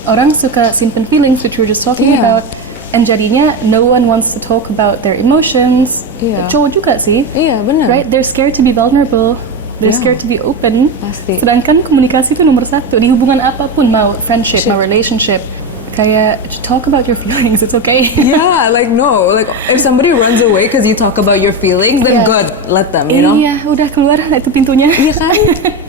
orang suka simpen feelings, which we were just talking Yeah. about. And jadinya, no one wants to talk about their emotions. Yeah. Cowok juga sih. Iya, benar. Right? They're scared to be vulnerable. They're Yeah. scared to be open. Pasti. Sedangkan komunikasi itu nomor satu. Di hubungan apapun, mau friendship, mau relationship. Kayak, talk about your feelings, it's okay. Yeah, like no, like if somebody runs away because you talk about your feelings, then Yeah. good, let them, you know? Iya, udah keluar itu pintunya. Iya kan?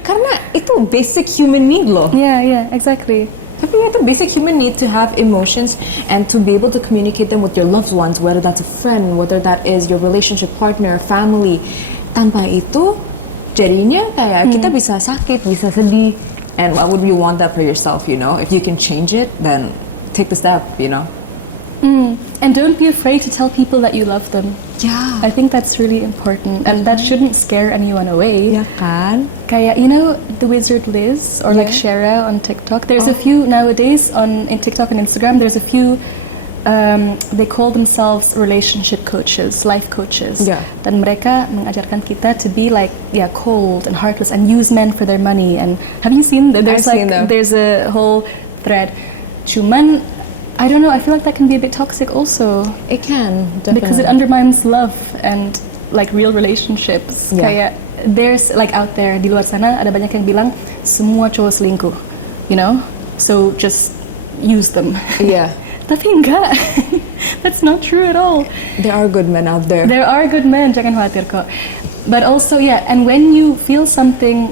Karena itu basic human need loh. Yeah, yeah, exactly. Tapi itu basic human need to have emotions and to be able to communicate them with your loved ones, whether that's a friend, whether that is your relationship partner, family. Tanpa itu, jadinya kayak kita bisa sakit, bisa sedih. And why would you want that for yourself, you know? If you can change it, then take the step, you know? And don't be afraid to tell people that you love them. Yeah. I think that's really important, and that shouldn't scare anyone away. Ya kan? Kayak, you know, the wizard Liz or like Yeah. Shara on TikTok. There's a few nowadays in TikTok and Instagram. There's a few. They call themselves relationship coaches, life coaches. Yeah. Dan mereka mengajarkan kita to be like, yeah, cold and heartless and use men for their money. And have you seen that? There's I've seen them. there's a whole thread. Cuman, I don't know. I feel like that can be a bit toxic also. It can, definitely. Because it undermines love and like real relationships. Yeah. Kayak there's like out there di luar sana ada banyak yang bilang semua cowok selingkuh, you know? So just use them. Yeah. Tapi enggak. That's not true at all. There are good men out there. There are good men, jangan khawatir kok. But also, yeah, and when you feel something,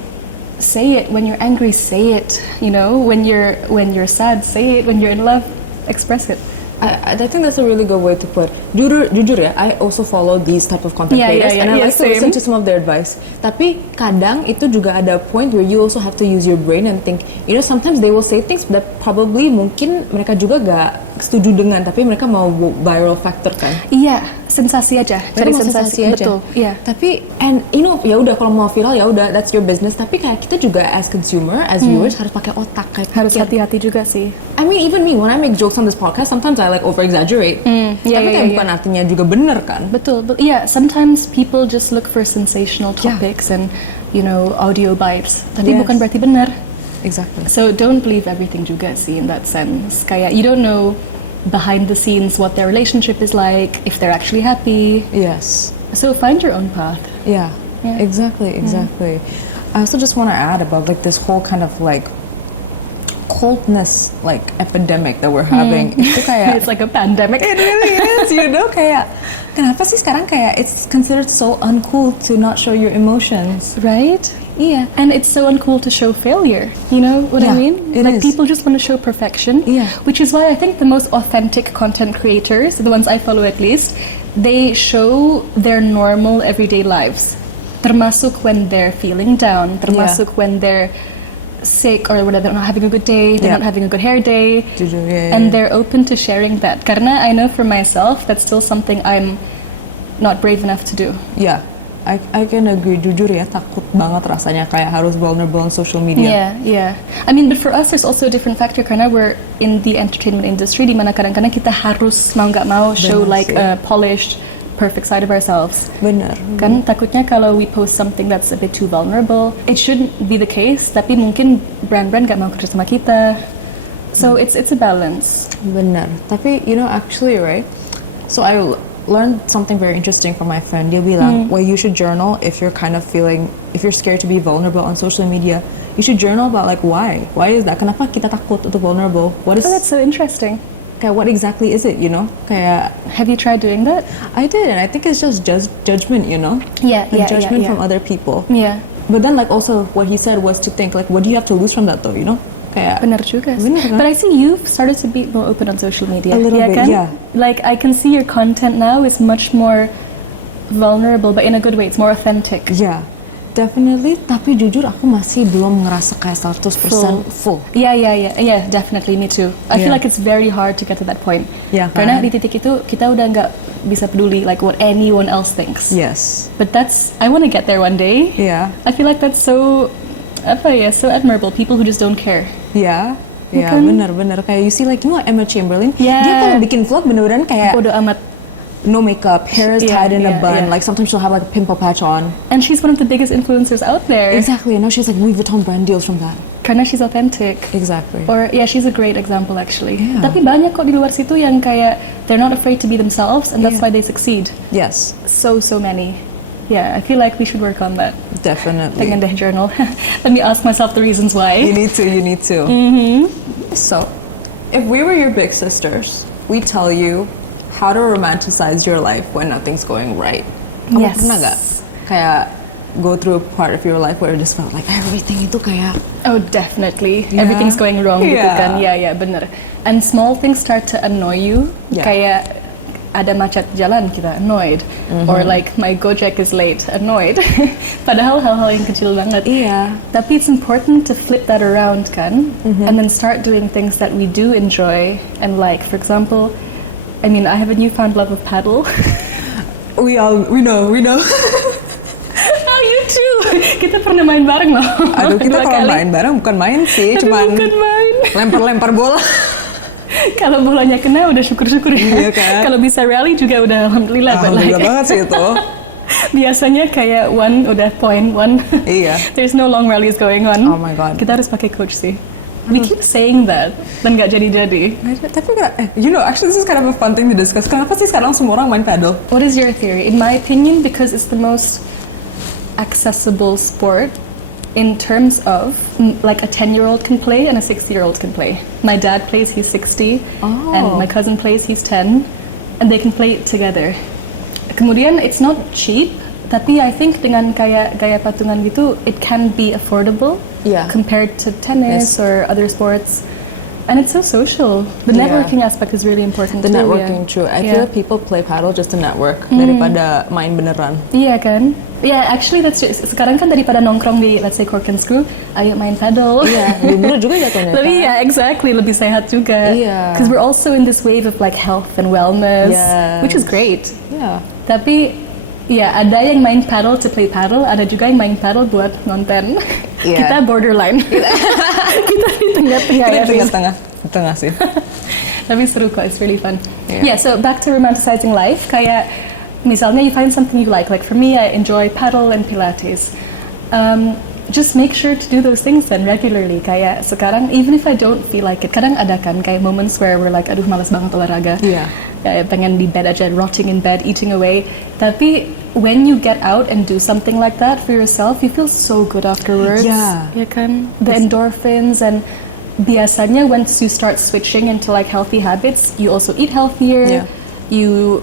say it. When you're angry, say it. You know, when you're sad, say it. When you're in love, express it. I think that's a really good way to put. Jujur ya, I also follow these type of content Yeah, creators, yeah, and I yeah, like to listen same. to some of their advice. Tapi kadang itu juga ada point where you also have to use your brain and think. You know, sometimes they will say things that probably mungkin mereka juga gak setuju dengan, tapi mereka mau viral factor kan. Iya, sensasi aja. Mereka Cari mau sensasi aja. Betul. Iya. Tapi and you know ya udah kalau mau viral ya udah that's your business. Tapi kayak kita juga as consumer, as viewers harus pakai otak kayak Harus pikir. hati-hati juga sih. I mean even me when I make jokes on this podcast sometimes I like over exaggerate. iya, Tapi iya, kayak iya. bukan artinya juga bener kan. Betul. Yeah, sometimes people just look for sensational Yeah. topics and, you know, audio bites. Tapi Yes. bukan berarti benar. Exactly. So don't believe everything juga sih in that sense. Kayak you don't know behind the scenes what their relationship is like, if they're actually happy. Yes. So find your own path. Yeah. Yeah. Exactly. I also just want to add about like this whole kind of like coldness like epidemic that we're having. Itu kayak It's like a pandemic. it really is, you know, kayak kenapa sih sekarang kayak it's considered so uncool to not show your emotions. Right? Iya. And it's so uncool to show failure. You know what I Yeah, mean? it Like is. people just want to show perfection. Yeah. Which is why I think the most authentic content creators, the ones I follow at least, they show their normal everyday lives. Termasuk when they're feeling down, termasuk when they're sick or whether they're not having a good day, they're Yeah. not having a good hair day. Jujur, yeah, And yeah. they're open to sharing that. Karena I know for myself that's still something I'm not brave enough to do. Yeah. I can agree. Jujur ya, takut banget rasanya kayak harus vulnerable on social media. Yeah. I mean, but for us, there's also a different factor karena we're in the entertainment industry, di mana kadang-kadang kita harus mau nggak mau show Benar like sih. a polished, perfect side of ourselves. Bener. Kan takutnya kalau we post something that's a bit too vulnerable, it shouldn't be the case. Tapi mungkin brand-brand nggak mau kerja sama kita. So it's a balance. Bener. Tapi you know actually right. So I learned something very interesting from my friend. Dia bilang, well, you should journal if you're kind of feeling, if you're scared to be vulnerable on social media. You should journal about like why. Why is that? Kenapa kita takut untuk vulnerable? What is Oh, that's so interesting. kayak what exactly is it? You know, kayak Have you tried doing that? I did, and I think it's just judgment. You know, Yeah, like judgment from other people. Yeah, But then like also what he said was to think like what do you have to lose from that though? You know, kayak benar juga. sih. Benar kan? But I see you've started to be more open on social media. A little ya bit, kan? yeah. Like I can see your content now is much more vulnerable, but in a good way. It's more authentic. Yeah, definitely. Tapi jujur aku masih belum ngerasa kayak 100% full. Yeah, definitely. Me too. I feel Yeah. like it's very hard to get to that point. Yeah, Karena kan? di titik itu kita udah nggak bisa peduli like what anyone else thinks. Yes. But I want to get there one day. Yeah. I feel like that's so admirable. People who just don't care. Yeah. Ya Ya, kan? bener-bener kayak you see like you know Emma Chamberlain, Yeah. dia kalau bikin vlog bener-bener kayak Bodo amat. no makeup, hair is Yeah, tied in a yeah, bun, yeah. like sometimes she'll have like a pimple patch on. And she's one of the biggest influencers out there. Exactly, and now she's like Louis Vuitton brand deals from that. Karena she's authentic. Exactly. Or yeah, she's a great example actually. Yeah. Tapi banyak kok di luar situ yang kayak they're not afraid to be themselves, and that's Yeah. why they succeed. Yes, So many. Yeah, I feel like we should work on that. definitely. Pengen deh journal. Let me ask myself the reasons why. You need to. Mm-hmm. So, if we were your big sisters, we tell you how to romanticize your life when nothing's going right. Kamu Yes. pernah gak kayak go through a part of your life where it just felt like everything itu kayak Oh, definitely. Yeah. Everything's going wrong gitu Yeah. kan. Yeah, bener. And small things start to annoy you. Yeah. Kayak ada macet jalan kita annoyed. Or like my Gojek is late, annoyed. Padahal hal-hal yang kecil banget. Iya. Tapi it's important to flip that around kan. And then start doing things that we do enjoy and like. For example, I mean, I have a newfound love of paddle. We know. Oh, you too. Kita pernah main bareng loh. Aduh, kita 2 kalau kali. main bareng bukan main sih, Aduh, cuman bukan main. lempar-lempar bola. Kalau bolanya kena udah syukur-syukur ya. Iya kan? Kalau bisa rally juga udah alhamdulillah. But Alhamdulillah like, banget sih itu. biasanya kayak one udah point one. Iya. There's no long rallies going on. Oh my God. Kita harus pakai coach sih. We keep saying that dan nggak jadi-jadi. Tapi actually this is kind of a fun thing to discuss. Kenapa sih sekarang semua orang main paddle? What is your theory? In my opinion, because it's the most accessible sport in terms of like a 10-year-old can play and a 60-year-old can play. My dad plays, he's 60, Oh. and my cousin plays, he's 10, and they can play it together. Kemudian it's not cheap, tapi I think dengan kayak gaya patungan gitu, it can be affordable Yeah. compared to tennis Yes. or other sports. And it's so social. The Yeah. networking aspect is really important The too. networking, true. I feel like people play paddle just to network daripada main beneran. Iya kan? Yeah, actually that's sekarang kan daripada nongkrong di let's say Cork and Screw, ayo main paddle. Iya, dulu juga jatuhnya. Lebih kan? ya, exactly, lebih sehat juga. Iya. Because we're also in this wave of like health and wellness, Yes. which is great. Yeah. Tapi ya ada yang main paddle to play paddle, ada juga yang main paddle buat ngonten. Iya. Kita borderline. Kita di tengah-tengah Kita ya. Riz. tengah sih. Tapi seru kok, it's really fun. Yeah. Yeah, so back to romanticizing life, kayak misalnya you find something you like for me, I enjoy paddle and Pilates. Just make sure to do those things then regularly. Kayak sekarang, even if I don't feel like it, kadang ada kan kayak moments where we're like, aduh malas banget olahraga. Iya. Kayak pengen di bed aja, rotting in bed, eating away. Tapi when you get out and do something like that for yourself, you feel so good afterwards. Yeah. Ya kan? The endorphins and biasanya once you start switching into like healthy habits, you also eat healthier. Yeah. You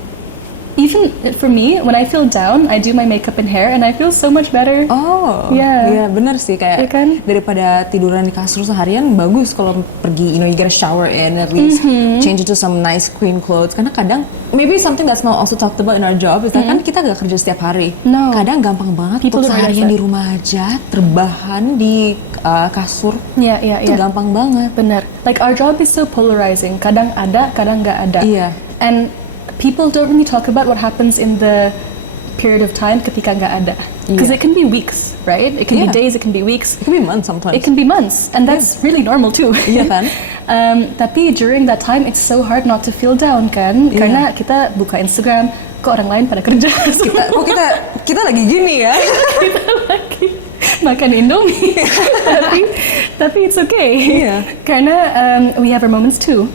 even for me, when I feel down, I do my makeup and hair and I feel so much better. Oh, Yeah. iya bener sih kayak Iya kan? daripada tiduran di kasur seharian bagus kalau pergi, you get a shower in at least, change into some nice clean clothes. Karena kadang maybe something that's not also talked about in our job is that kan kita gak kerja setiap hari. No. Kadang gampang banget People untuk don't realize seharian that. di rumah aja, terbahan di kasur. Yeah, Itu gampang banget. Bener. Like our job is so polarizing. Kadang ada, kadang nggak ada. Iya. And people don't really talk about what happens in the period of time ketika nggak ada. Because Iya. it can be weeks, right? It can be Yeah. days, it can be weeks. It can be months sometimes. It can be months, and that's really normal too. Iya kan? Tapi during that time, it's so hard not to feel down kan? Iya. Karena kita buka Instagram, kok orang lain pada kerja. kita lagi gini ya. Kita lagi makan Indomie. tapi it's okay. Iya. Karena we have our moments too.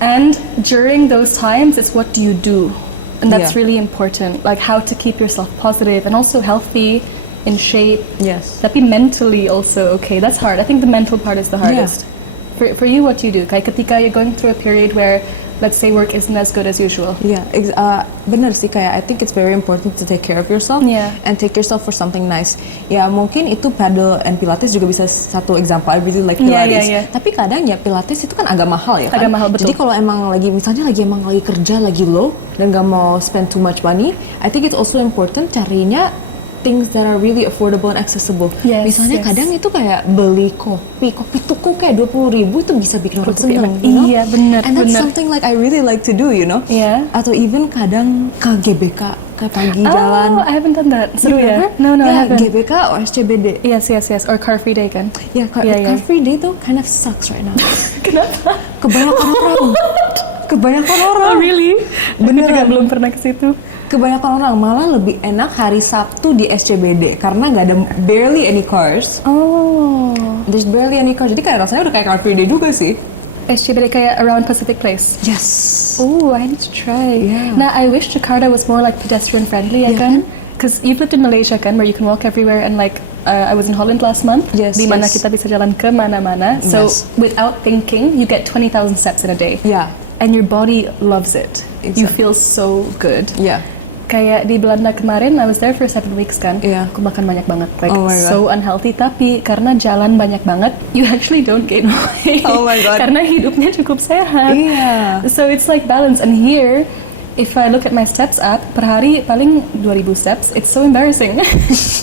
And during those times, it's what do you do? And that's Yeah. really important. Like how to keep yourself positive and also healthy, in shape. Yes. Tapi mentally also okay. That's hard. I think the mental part is the hardest. For you, what do you do? Kayak ketika you're going through a period where, let's say, work isn't as good as usual. Iya, bener sih kayak I think it's very important to take care of yourself Yeah. and take yourself for something nice. Ya mungkin itu paddle and Pilates juga bisa satu example. I really like Yeah, Pilates. yeah, yeah. Tapi kadang ya Pilates itu kan agak mahal ya kan. Agak mahal, betul. Jadi kalau emang lagi misalnya emang lagi kerja lagi low, dan gak mau spend too much money, I think it's also important carinya things that are really affordable and accessible. Yes, Misalnya yes. kadang itu kayak beli kopi tuku kayak 20.000 itu bisa bikin orang seneng, you know? Iya, benar, And that's benar. something like I really like to do, you know? Iya. Atau even kadang ke GBK, kayak pagi jalan. Oh, I haven't done that. Seru ya? Remember? No, I Yeah, haven't. GBK or SCBD. Yes. Or Car Free Day kan? Yeah, car free day tuh kind of sucks right now. Kenapa? Kebanyakan orang. Kebanyakan orang. Oh, really? Aku Beneran. juga belum pernah ke situ. Kebanyakan orang malah lebih enak hari Sabtu di SCBD karena nggak ada barely any cars. Oh. There's barely any cars. Jadi kayak rasanya udah kayak car free day juga sih. SCBD kayak around Pacific Place. Yes. Oh, I need to try. Yeah. Nah, I wish Jakarta was more like pedestrian friendly, ya Yeah, kan? Because you've lived in Malaysia kan, where you can walk everywhere, and like I was in Holland last month, Yes, di mana yes. kita bisa jalan ke mana-mana. So Yes. without thinking, you get 20,000 steps in a day. Yeah. And your body loves it. You Exactly. feel so good. Yeah. Kayak di Belanda kemarin, I was there for 7 weeks kan. Iya. Aku makan banyak banget, like Oh my God. so unhealthy. Tapi karena jalan banyak banget, you actually don't gain weight. Oh my God. Karena hidupnya cukup sehat. Iya. So it's like balance. And here, if I look at my steps app, per hari paling 2.000 steps. It's so embarrassing.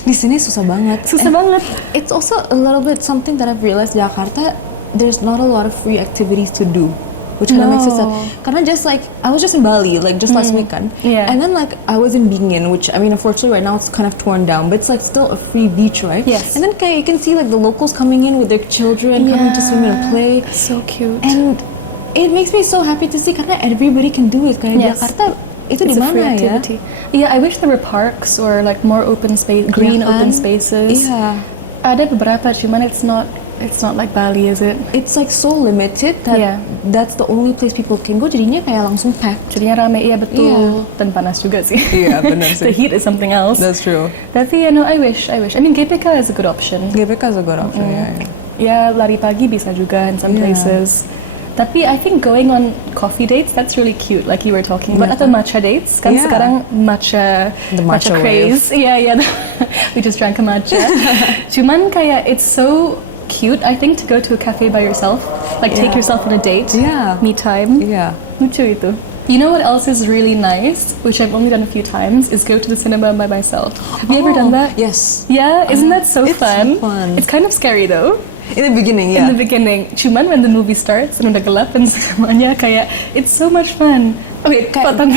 Di sini susah banget. Susah And banget. It's also a little bit something that I've realized Jakarta, there's not a lot of free activities to do. Which kind of makes it sad. No. Karena just like, I was just in Bali, like just last week kan. Yeah. And then like, I was in Bingin, which I mean, unfortunately right now it's kind of torn down, but it's like still a free beach, right? Yes. And then kayak you can see like the locals coming in with their children, coming to swim and play. So cute. And it makes me so happy to see karena everybody can do it. Kayak Yes. Jakarta, itu di It's a free mana ya? activity. Yeah, I wish there were parks or like more open space, green kan? open spaces. Iya. Ada beberapa, cuman it's not like Bali, is it? It's like so limited that Yeah. that's the only place people can go. Jadinya kayak langsung packed. Jadinya rame, iya betul. Iya. Dan panas juga sih. Iya, benar sih. The heat is something else. That's true. Tapi I wish. I mean, GPK is a good option. GBK is a good option. Yeah, yeah. Ya, lari pagi bisa juga in some Yeah. places. Tapi I think going on coffee dates, that's really cute, like you were talking about. Yeah. Atau matcha dates, kan Yeah. sekarang matcha, The matcha craze. Iya, iya. We just drank a matcha. Cuman kayak it's so cute, I think, to go to a cafe by yourself. Like take Yeah. yourself on a date. Yeah. Me time. Yeah. Lucu itu. You know what else is really nice, which I've only done a few times, is go to the cinema by myself. Have you ever done that? Yes. Yeah, isn't that so It's fun? fun. It's kind of scary though. In the beginning, In yeah. the beginning. Cuman when the movie starts and udah gelap dan semuanya kayak it's so much fun. Okay, Kayak- potong.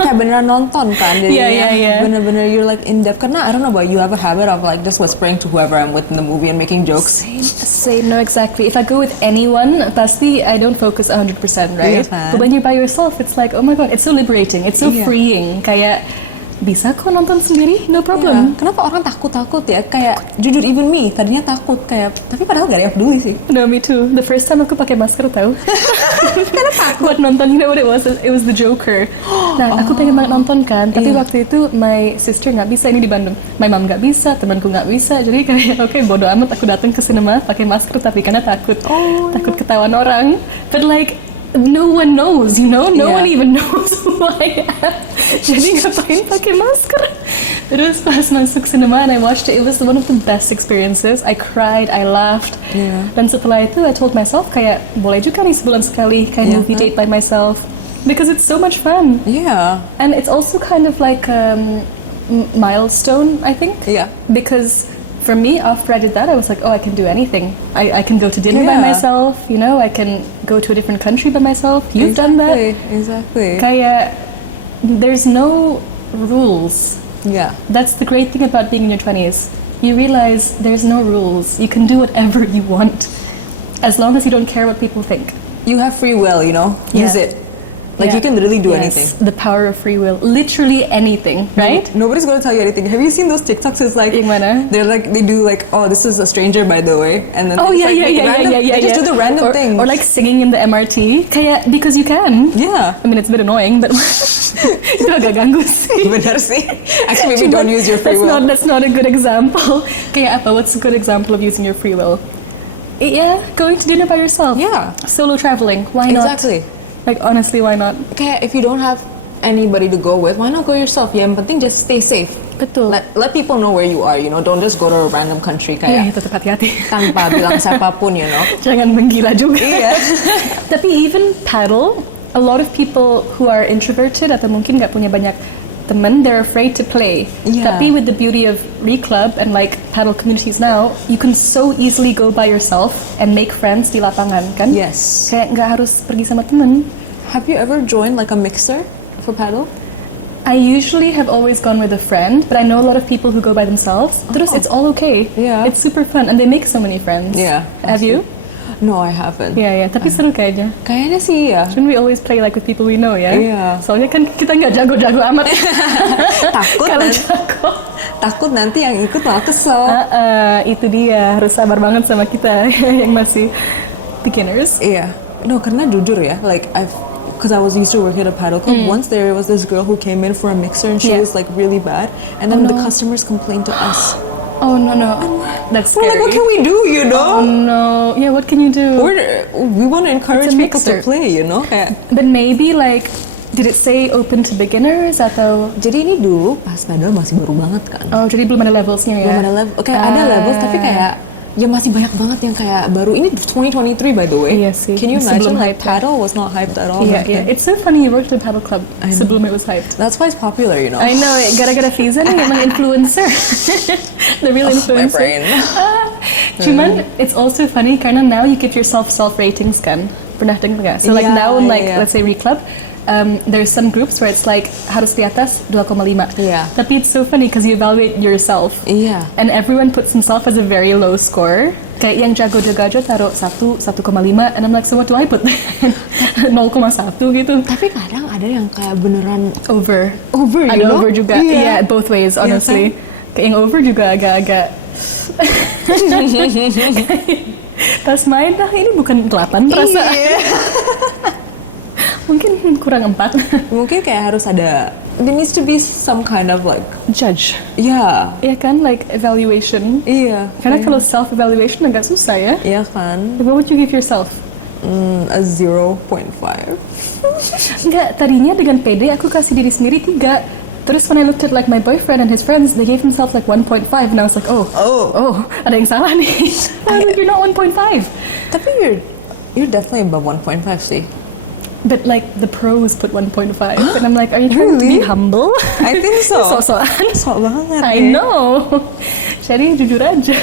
Kayak beneran nonton kan jadinya. Yeah. Bener-bener you're like in depth. Karena I don't know about you, have a habit of like just whispering to whoever I'm with in the movie and making jokes. Same, no, exactly. If I go with anyone, pasti I don't focus 100%, right? Iya kan? But when you're by yourself, it's like, oh my god, it's so liberating. It's so Iya. freeing. Kayak bisa kok nonton sendiri, no Iya. problem. Kenapa orang takut-takut ya? Kayak jujur even me tadinya takut kayak tapi padahal gak ada yang peduli sih. No, me too. The first time aku pakai masker tahu. Karena takut. Buat nonton, you know what it was? It was The Joker. Nah, aku pengen banget nonton kan. Tapi Iya. waktu itu my sister nggak bisa, ini di Bandung. My mom nggak bisa, temanku nggak bisa. Jadi kayak oke, bodo amat aku datang ke cinema pakai masker tapi karena takut. Takut ketahuan orang. But like no one knows, you know? No Iya. one even knows who I am. Jadi ngapain pakai masker? Terus pas masuk cinema and I watched it, it was one of the best experiences. I cried, I laughed. Iya. Dan setelah itu I told myself kayak boleh juga nih sebulan sekali kayak Iya movie kan? date by myself because it's so much fun. Yeah. And it's also kind of like milestone, I think. Yeah. Because for me, after I did that, I was like, oh, I can do anything. I can go to dinner by Yeah. myself, you know, I can go to a different country by myself. You've done that. Exactly. Kayak, there's no rules. Yeah. That's the great thing about being in your 20s. You realize there's no rules. You can do whatever you want. As long as you don't care what people think. You have free will, you know? Use Yeah. it. Like you Yeah. can literally do Yes, anything. The power of free will. Literally anything, right? Nobody's gonna tell you anything. Have you seen those TikToks? It's like Yang mana? they're like they do like, oh, this is a stranger by the way, and then Oh they yeah, just, yeah, like, make yeah, random, yeah, yeah, They just yeah. do the random or, things. Or like singing in the MRT. Kayak because you can. yeah. I mean, it's a bit annoying, but itu agak ganggu sih. Benar sih. Actually, maybe Cuman don't use your free that's will. That's not a good example. Kayak apa? What's a good example of using your free will? Yeah, going to dinner by yourself. Yeah. Solo traveling. Why not? Exactly. Like honestly, why not? Kayak if you don't have anybody to go with, why not go yourself? Yang penting just stay safe. Betul. Let people know where you are. You know, don't just go to a random country Iya, kayak tetap hati-hati. tanpa bilang siapapun. You know. Jangan menggila juga. Iya. Tapi even paddle, a lot of people who are introverted atau mungkin nggak punya banyak temen, they're afraid to play. Yeah. Tapi with the beauty of Reclub and like paddle communities now, you can so easily go by yourself and make friends di lapangan, kan? Yes. Kayak nggak harus pergi sama temen. Have you ever joined like a mixer for paddle? I usually have always gone with a friend, but I know a lot of people who go by themselves. Terus it's all okay. Yeah. It's super fun and they make so many friends. Yeah. Have you? No, I haven't. Yeah, yeah. Tapi seru kayaknya. Kayaknya sih ya. Shouldn't we always play like with people we know, ya? Iya. Soalnya kan kita nggak jago-jago amat. Takut Kalau nanti, jago. takut nanti yang ikut malah kesel. Itu dia. Harus sabar banget sama kita yang masih beginners. Iya. No, karena jujur ya, like because I was used to working at a paddle club. Once there was this girl who came in for a mixer and she Yeah. was like really bad, and then the customers complained to us. Oh no. That's We're scary. like, what can we do? You know, Oh no. Yeah, what can you do? we want to encourage It's a people to mixer. play. You know, kayak. But maybe like, did it say open to beginners atau? Jadi ini dulu pas paddle masih baru banget kan. Oh, jadi belum ada levelsnya ya? Belum ada level, ada levels tapi kayak ya masih banyak banget yang kayak baru. Ini 2023 by the way. Iya sih. Can you Sebelum imagine like hype. paddle was not hyped at all? Iya, back iya. then? It's so funny you worked at paddle club I know. sebelum it was hyped. That's why it's popular, you know. I know, gara-gara Fiza nih emang influencer. The real My influencer. brain. Cuman, it's also funny karena now you give yourself self-ratings kan. Pernah dengar nggak? So like Yeah, now in like, yeah. let's say Reclub, there's some groups where it's like harus di atas 2,5. Yeah. Tapi it's so funny because you evaluate yourself. Iya. And everyone puts himself as a very low score. Kayak yang jago-jago aja taruh 1,5, and I'm like, so what do I put? 0,1 gitu. Tapi kadang ada yang kayak beneran Over. over, you Ada know? over juga. Iya. Yeah, both ways, Iya honestly. Kayak yang over juga agak-agak pas main dah ini bukan 8 perasaan. Iya. Mungkin kurang 4. Mungkin kayak harus ada. There needs to be some kind of like. Judge. Yeah. Ya kan, like evaluation. Iya. Karena kalau self evaluation agak susah ya. Iya kan. What would you give yourself? A 0.5. Enggak, tadinya dengan pede aku kasih diri sendiri 3. Terus when I looked at like my boyfriend and his friends, they gave themselves like 1.5, and I was like, oh, ada yang salah nih. I was like, you're not 1.5. Tapi you're definitely above 1.5 sih. But like the pros put 1.5, and I'm like, are you trying to be Really? humble? I think so. So-soan. Sok banget. I ya. know. Jadi jujur aja.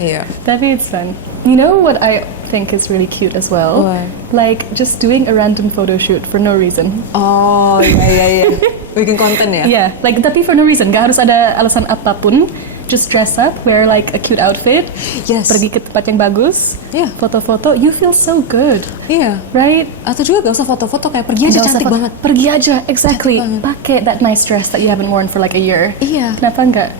Iya. Tapi it's fun. You know what I think is really cute as well? What? Like just doing a random photo shoot for no reason. Oh, iya. Bikin konten ya? Yeah, like tapi for no reason. Gak harus ada alasan apapun. Just dress up, wear like a cute outfit, Yes. pergi ke tempat yang bagus, Yeah. foto-foto. You feel so good, Iya. right? Atau juga gak usah foto-foto, kayak pergi aja Nggak usah cantik foto. banget. Pergi aja, exactly. Cantik banget. Pakai that nice dress that you haven't worn for like a year. Iya. Kenapa enggak?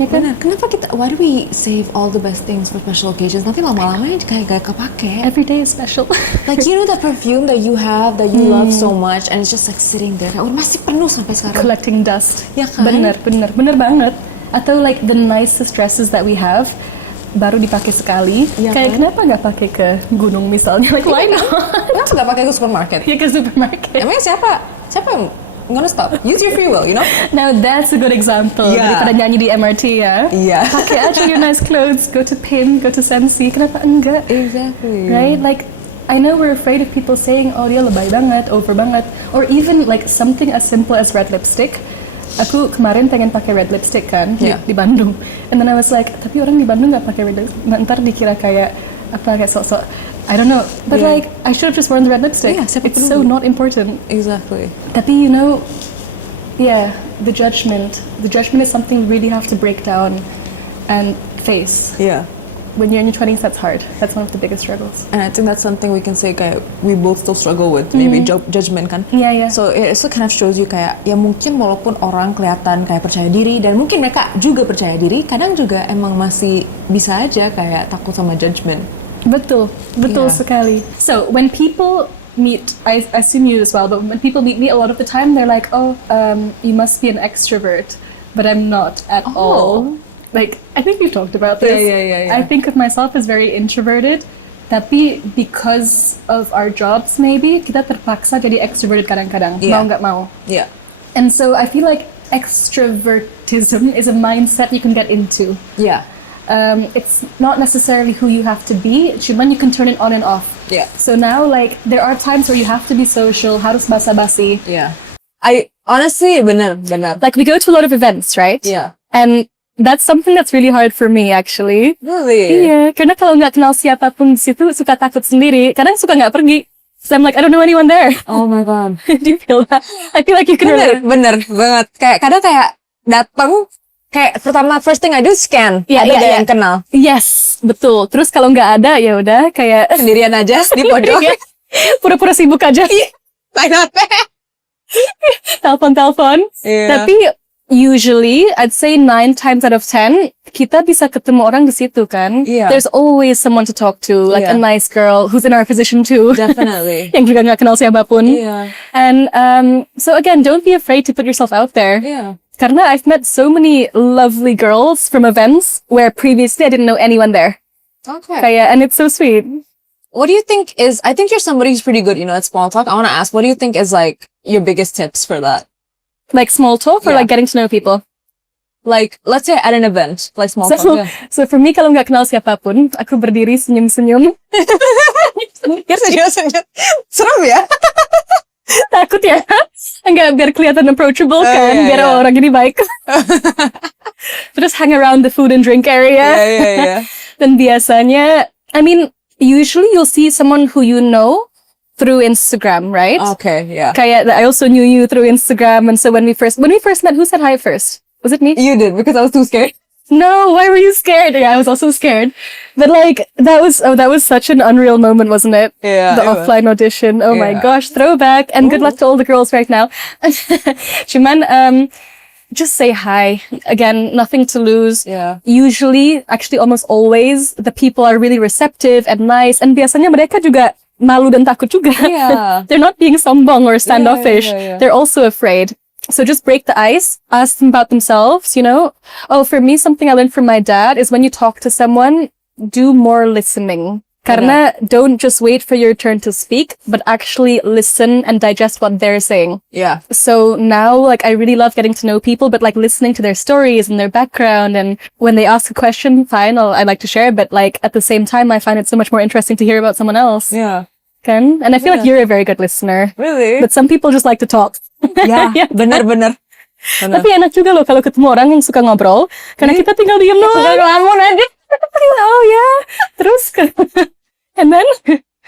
Ya kan? Benar. Kenapa why do we save all the best things for special occasions? Nanti lama-lama kayak gak kepake. Every day is special. Like you know that perfume that you have, that you love so much, and it's just like sitting there. Kayak, masih penuh sampai sekarang. Collecting dust. Ya kan? Bener banget. Atau like the nicest dresses that we have baru dipakai sekali. Iya Kayak kan? kenapa nggak pakai ke gunung misalnya? Like why not? Kenapa gak pakai ke supermarket? Ya ke supermarket. Emangnya siapa yang gonna stop? Use your free will, you know? Now that's a good example. Yeah. Daripada nyanyi di MRT ya. Iya. Pakai aja your nice clothes. Go to Pin, go to Sensi. Kenapa enggak? Exactly. Right? Like, I know we're afraid of people saying, oh dia lebay banget, over banget. Or even like something as simple as red lipstick. Aku kemarin pengen pakai red lipstick kan Yeah. di Bandung. And then I was like, tapi orang di Bandung nggak pakai red lipstick. Ntar dikira kayak apa kayak sok-sok. I don't know. But Yeah. like, I should have just worn the red lipstick. Yeah, siapa It's so peduli. not important. Exactly. Tapi you know, yeah, the judgment is something we really have to break down and face. Yeah. When you're in your 20s, that's hard. That's one of the biggest struggles. And I think that's something we can say kayak we both still struggle with, maybe judgment kan. Yeah, yeah. So it also kind of shows you kayak ya mungkin walaupun orang kelihatan kayak percaya diri dan mungkin mereka juga percaya diri, kadang juga emang masih bisa aja kayak takut sama judgment. Betul Yeah. sekali. So when people meet, I assume you as well, but when people meet me, a lot of the time they're like, oh, you must be an extrovert, but I'm not at all. Like, I think we've talked about this. Yeah. I think of myself as very introverted, tapi because of our jobs maybe, kita terpaksa jadi extroverted kadang-kadang, Yeah. mau nggak mau. Yeah. And so I feel like extrovertism is a mindset you can get into. Yeah. it's not necessarily who you have to be, cuman you can turn it on and off. Yeah. So now, like, there are times where you have to be social, harus basa-basi. Yeah. I honestly, benar. Like, we go to a lot of events, right? Yeah. And that's something that's really hard for me, actually. Really? Iya, karena kalau nggak kenal siapapun di situ, suka takut sendiri. Kadang suka nggak pergi. So I'm like, I don't know anyone there. Oh my god. Do you feel that? I feel like you can relate. Bener banget. Kayak kadang kayak datang, kayak pertama first thing I do scan. Iya, Ada iya, gak iya. yang kenal? Yes, betul. Terus kalau nggak ada, ya udah kayak Sendirian aja di pojok. Iya. Pura-pura sibuk aja. Telepon-telepon. Iya. Tapi usually, I'd say 9 times out of 10, kita bisa ketemu orang di situ kan. Iya. There's always someone to talk to, like Iya. a nice girl who's in our position too. Definitely. Yang juga nggak kenal siapapun. Iya. And so again, don't be afraid to put yourself out there. Yeah. Karena I've met so many lovely girls from events where previously I didn't know anyone there. Okay. Kayak, and it's so sweet. What do you think is, I think you're somebody who's pretty good, at small talk. I want to ask, what do you think is like your biggest tips for that? Like small talk or Yeah. like getting to know people? Like, let's say at an event, like small So, talk. Yeah. so for me, kalau nggak kenal siapapun, aku berdiri senyum-senyum. Serius, serem ya? Takut ya? Enggak, biar kelihatan approachable kan, iya, biar iya. orang ini baik. Terus hang around the food and drink area. Yeah. Dan biasanya, I mean, usually you'll see someone who you know through Instagram, right? Okay, yeah. Kayak, I also knew you through Instagram, and so when we first met, who said hi first? Was it me? You did, because I was too scared. No, why were you scared? Yeah, I was also scared. But like, that was such an unreal moment, wasn't it? Yeah, The it was. offline audition. Oh my Yeah. gosh, throwback. And good luck to all the girls right now. Cuman, just say hi. Again, nothing to lose. Yeah. Usually, actually almost always, the people are really receptive and nice. And biasanya mereka juga malu dan takut juga. Yeah. They're not being sombong or standoffish. yeah. They're also afraid. So just break the ice, ask them about themselves, Oh, for me, something I learned from my dad is when you talk to someone, do more listening. Karena don't just wait for your turn to speak, but actually listen and digest what they're saying. Yeah. So now, like, I really love getting to know people, but like listening to their stories and their background. And when they ask a question, fine, I'd like to share. But like at the same time, I find it so much more interesting to hear about someone else. Yeah. Kan? And I feel like you're a very good listener. Really? But some people just like to talk. Yeah, bener. Tapi enak juga loh kalau ketemu orang yang suka ngobrol. Karena kita tinggal diem doang. ngelamun aja. Oh yeah. Terus, and then,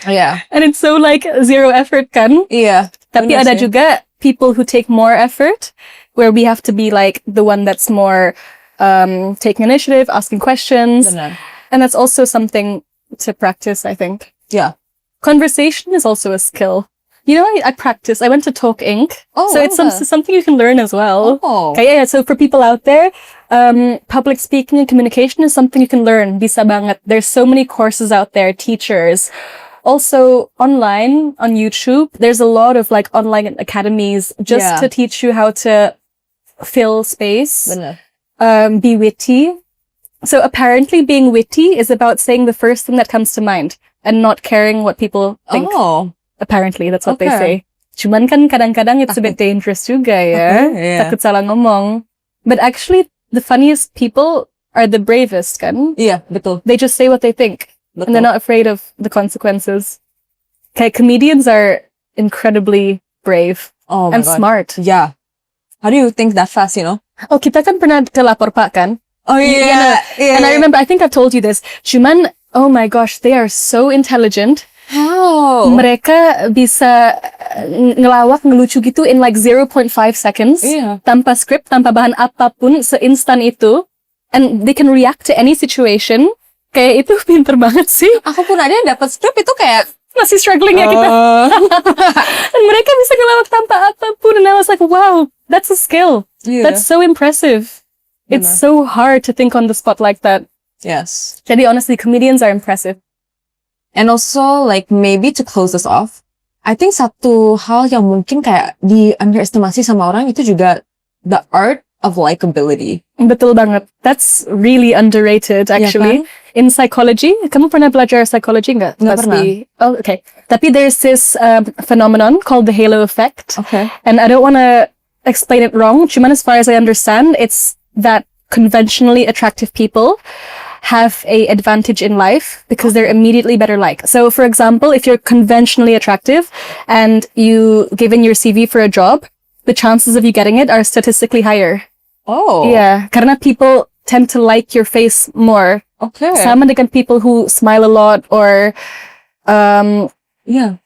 Yeah. and it's so like zero effort kan. Iya. Tapi bener ada sih. juga people who take more effort, where we have to be like the one that's more taking initiative, asking questions. Bener. And that's also something to practice, I think. Yeah. Conversation is also a skill. I practice. I went to Talk Inc. Oh, So it's wow. something you can learn as well. Oh. Okay, yeah, so for people out there, public speaking and communication is something you can learn. Bisa banget. There's so many courses out there, teachers. Also, online, on YouTube, there's a lot of like online academies just Yeah. to teach you how to fill space, Bener. be witty. So apparently being witty is about saying the first thing that comes to mind and not caring what people think. Oh. Apparently, that's what they Okay. say. Cuman kan kadang-kadang it's a bit dangerous juga ya. Okay, yeah. Takut salah ngomong. But actually, the funniest people are the bravest kan. Iya, betul. They just say what they think. And they're Betul. not afraid of the consequences. Okay, comedians are incredibly brave Oh my and God. smart. Yeah. How do you think that fast, Oh, kita kan pernah ke Lapor Pak kan? Oh Yeah, yeah. And I remember, I think I've told you this. Cuman, oh my gosh, they are so intelligent. How? Mereka bisa ngelawak, ngelucu gitu in like 0.5 seconds. Iya. Tanpa script, tanpa bahan apapun, seinstan itu. And they can react to any situation. Kayak itu pinter banget sih. Aku pun ada yang dapat script itu kayak Masih struggling ya kita. Dan mereka bisa ngelawak tanpa apapun. And I was like, wow, that's a skill. Iya. That's so impressive. It's Benar. so hard to think on the spot like that. Yes. Jadi honestly, comedians are impressive. And also, like, maybe to close this off, I think satu hal yang mungkin kayak di underestimasi sama orang itu juga the art of likability. Betul banget. That's really underrated actually. kan? In psychology, kamu pernah belajar psychology nggak? Nggak pernah. Oh, okay. Tapi there's this phenomenon called the halo effect. Okay. And I don't want to explain it wrong. Cuman as far as I understand, it's that conventionally attractive people have a advantage in life because they're immediately better liked. So for example, if you're conventionally attractive and you give in your CV for a job, the chances of you getting it are statistically higher. Oh. Yeah, karena people tend to like your face more. Okay. Sama dengan people who smile a lot or Yeah.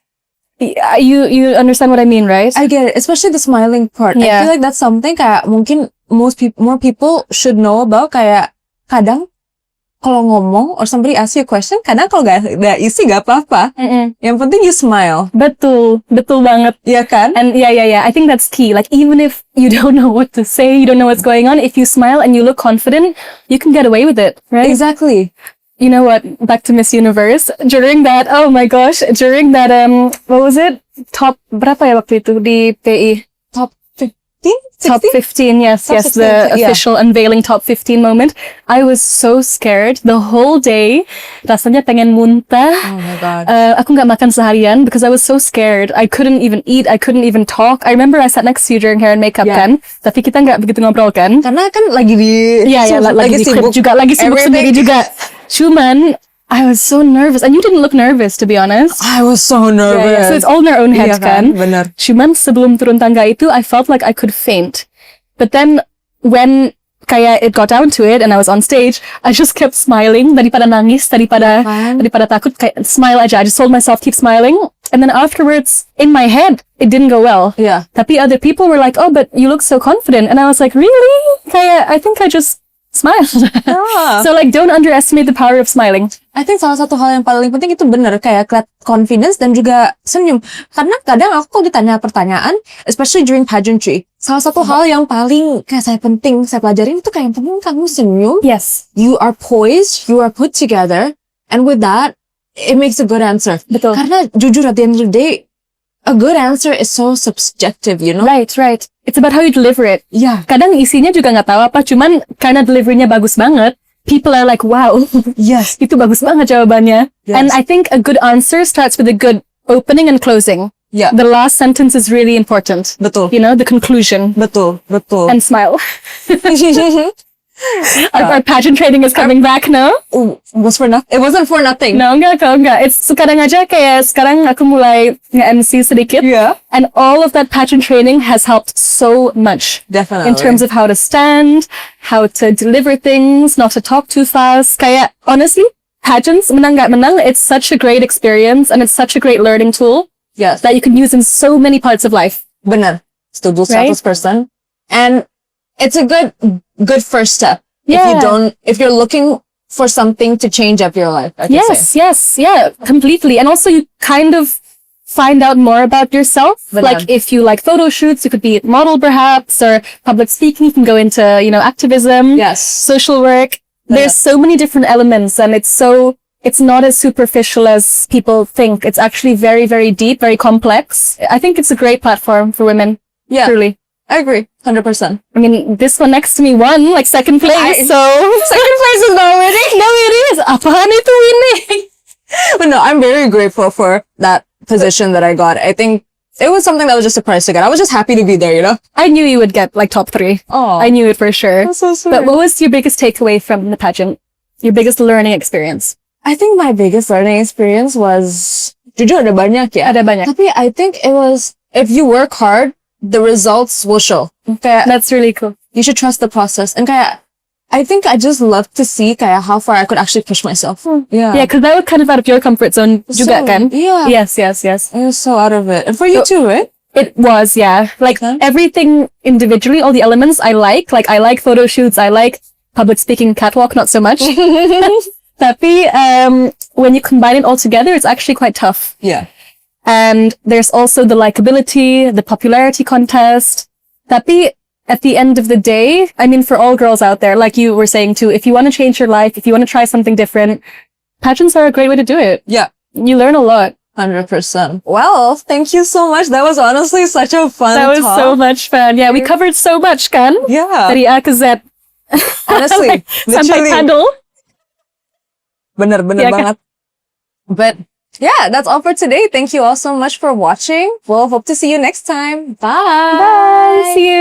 you understand what I mean, right? I get it, especially the smiling part. I Yeah. feel like that's something kayak mungkin more people should know about. Kayak kadang kalau ngomong or somebody ask you a question, kadang kalau gak isi gak apa-apa. Yang penting you smile. Betul banget. Iya kan? And yeah. I think that's key. Like even if you don't know what to say, you don't know what's going on, if you smile and you look confident, you can get away with it, right? Exactly. You know what? Back to Miss Universe. During that, oh my gosh, during that what was it? Top berapa ya waktu itu di PI? Top 15? Top 15, yes, Top yes, 16, the yeah. official unveiling top 15 moment. I was so scared the whole day. Rasanya pengen muntah. Oh my god. Aku nggak makan seharian because I was so scared. I couldn't even eat. I couldn't even talk. I remember I sat next to you during hair and makeup Yeah. kan, tapi kita nggak begitu ngobrol kan. Karena kan lagi di Lagi di clip juga, lagi sibuk sendiri juga. Cuman I was so nervous, and you didn't look nervous, to be honest. I was so nervous. So it's all in our own heads, Iya kan? kan? Bener. Cuman sebelum turun tangga itu, I felt like I could faint. But then when kayak it got down to it and I was on stage, I just kept smiling daripada nangis, daripada takut, kayak smile aja. I just told myself keep smiling. And then afterwards, in my head, it didn't go well. Yeah. Tapi other people were like, "Oh, but you look so confident." And I was like, "Really?" Kayak I think I just smiled. Yeah. So like don't underestimate the power of smiling. I think salah satu hal yang paling penting itu bener kayak confidence dan juga senyum. Karena kadang aku kalau ditanya pertanyaan, especially during pageantry, salah satu hal yang paling kayak saya pelajarin itu kayak yang penting kamu senyum. Yes. You are poised, you are put together, and with that, it makes a good answer. Betul. Karena jujur at the end of the day, a good answer is so subjective, you know? Right. It's about how you deliver it. Yeah. Kadang isinya juga nggak tahu apa, cuman karena deliverynya bagus banget, people are like, wow, Yes. itu bagus banget jawabannya. Yes. And I think a good answer starts with a good opening and closing. Yeah. The last sentence is really important. Betul. You know, the conclusion. Betul. And smile. Our pageant training is coming back, no? It wasn't for nothing. No, enggak. It's kadang aja kayak sekarang aku mulai nge-MC sedikit. Yeah. And all of that pageant training has helped so much. Definitely. In terms of how to stand, how to deliver things, not to talk too fast. Kayak, honestly, pageants, menang gak menang, it's such a great experience and it's such a great learning tool Yes. that you can use in so many parts of life. Benar. Setuju Right? 100%. And it's a good first step. Yeah. If you're looking for something to change up your life, I could say. Yes, completely. And also you kind of find out more about yourself. Benar. Like if you like photo shoots, you could be a model perhaps, or public speaking, you can go into, activism, Yes. social work. There's so many different elements and it's not as superficial as people think. It's actually very, very deep, very complex. I think it's a great platform for women. Yeah. Truly. I agree. 100%. I mean, this one next to me won, like second place, so... Second place is not winning. No, it is. Apaan itu ini? But no, I'm very grateful for that position that I got. I think it was something that was just a prize to get. I was just happy to be there, you know? I knew you would get like top 3. Oh. I knew it for sure. That's so sweet. But what was your biggest takeaway from the pageant? Your biggest learning experience? I think my biggest learning experience was... Jujur ada banyak ya. Ada banyak. Tapi I think it was... If you work hard, the results will show. Kayak, That's really cool. you should trust the process. And kayak, I think I just love to see kayak how far I could actually push myself. Yeah. Yeah, because that was kind of out of your comfort zone juga So, kan? yeah. Yes. I was so out of it. And for you too, right? It was, yeah. Like Okay. everything individually, all the elements I like. Like I like photo shoots, I like public speaking, catwalk, not so much. Tapi when you combine it all together, it's actually quite tough. Yeah. And there's also the likability, the popularity contest. Tapi at the end of the day, I mean, for all girls out there, like you were saying too, if you want to change your life, if you want to try something different, pageants are a great way to do it. Yeah. You learn a lot. 100%. Well, thank you so much. That was honestly such a fun That was talk. so much fun. Yeah, we covered so much, kan? Yeah. Dari A ke Z. Honestly, Sampai literally. paddle. Bener Yeah, banget. But yeah, that's all for today. Thank you all so much for watching. We'll hope to see you next time. Bye. Bye. See you.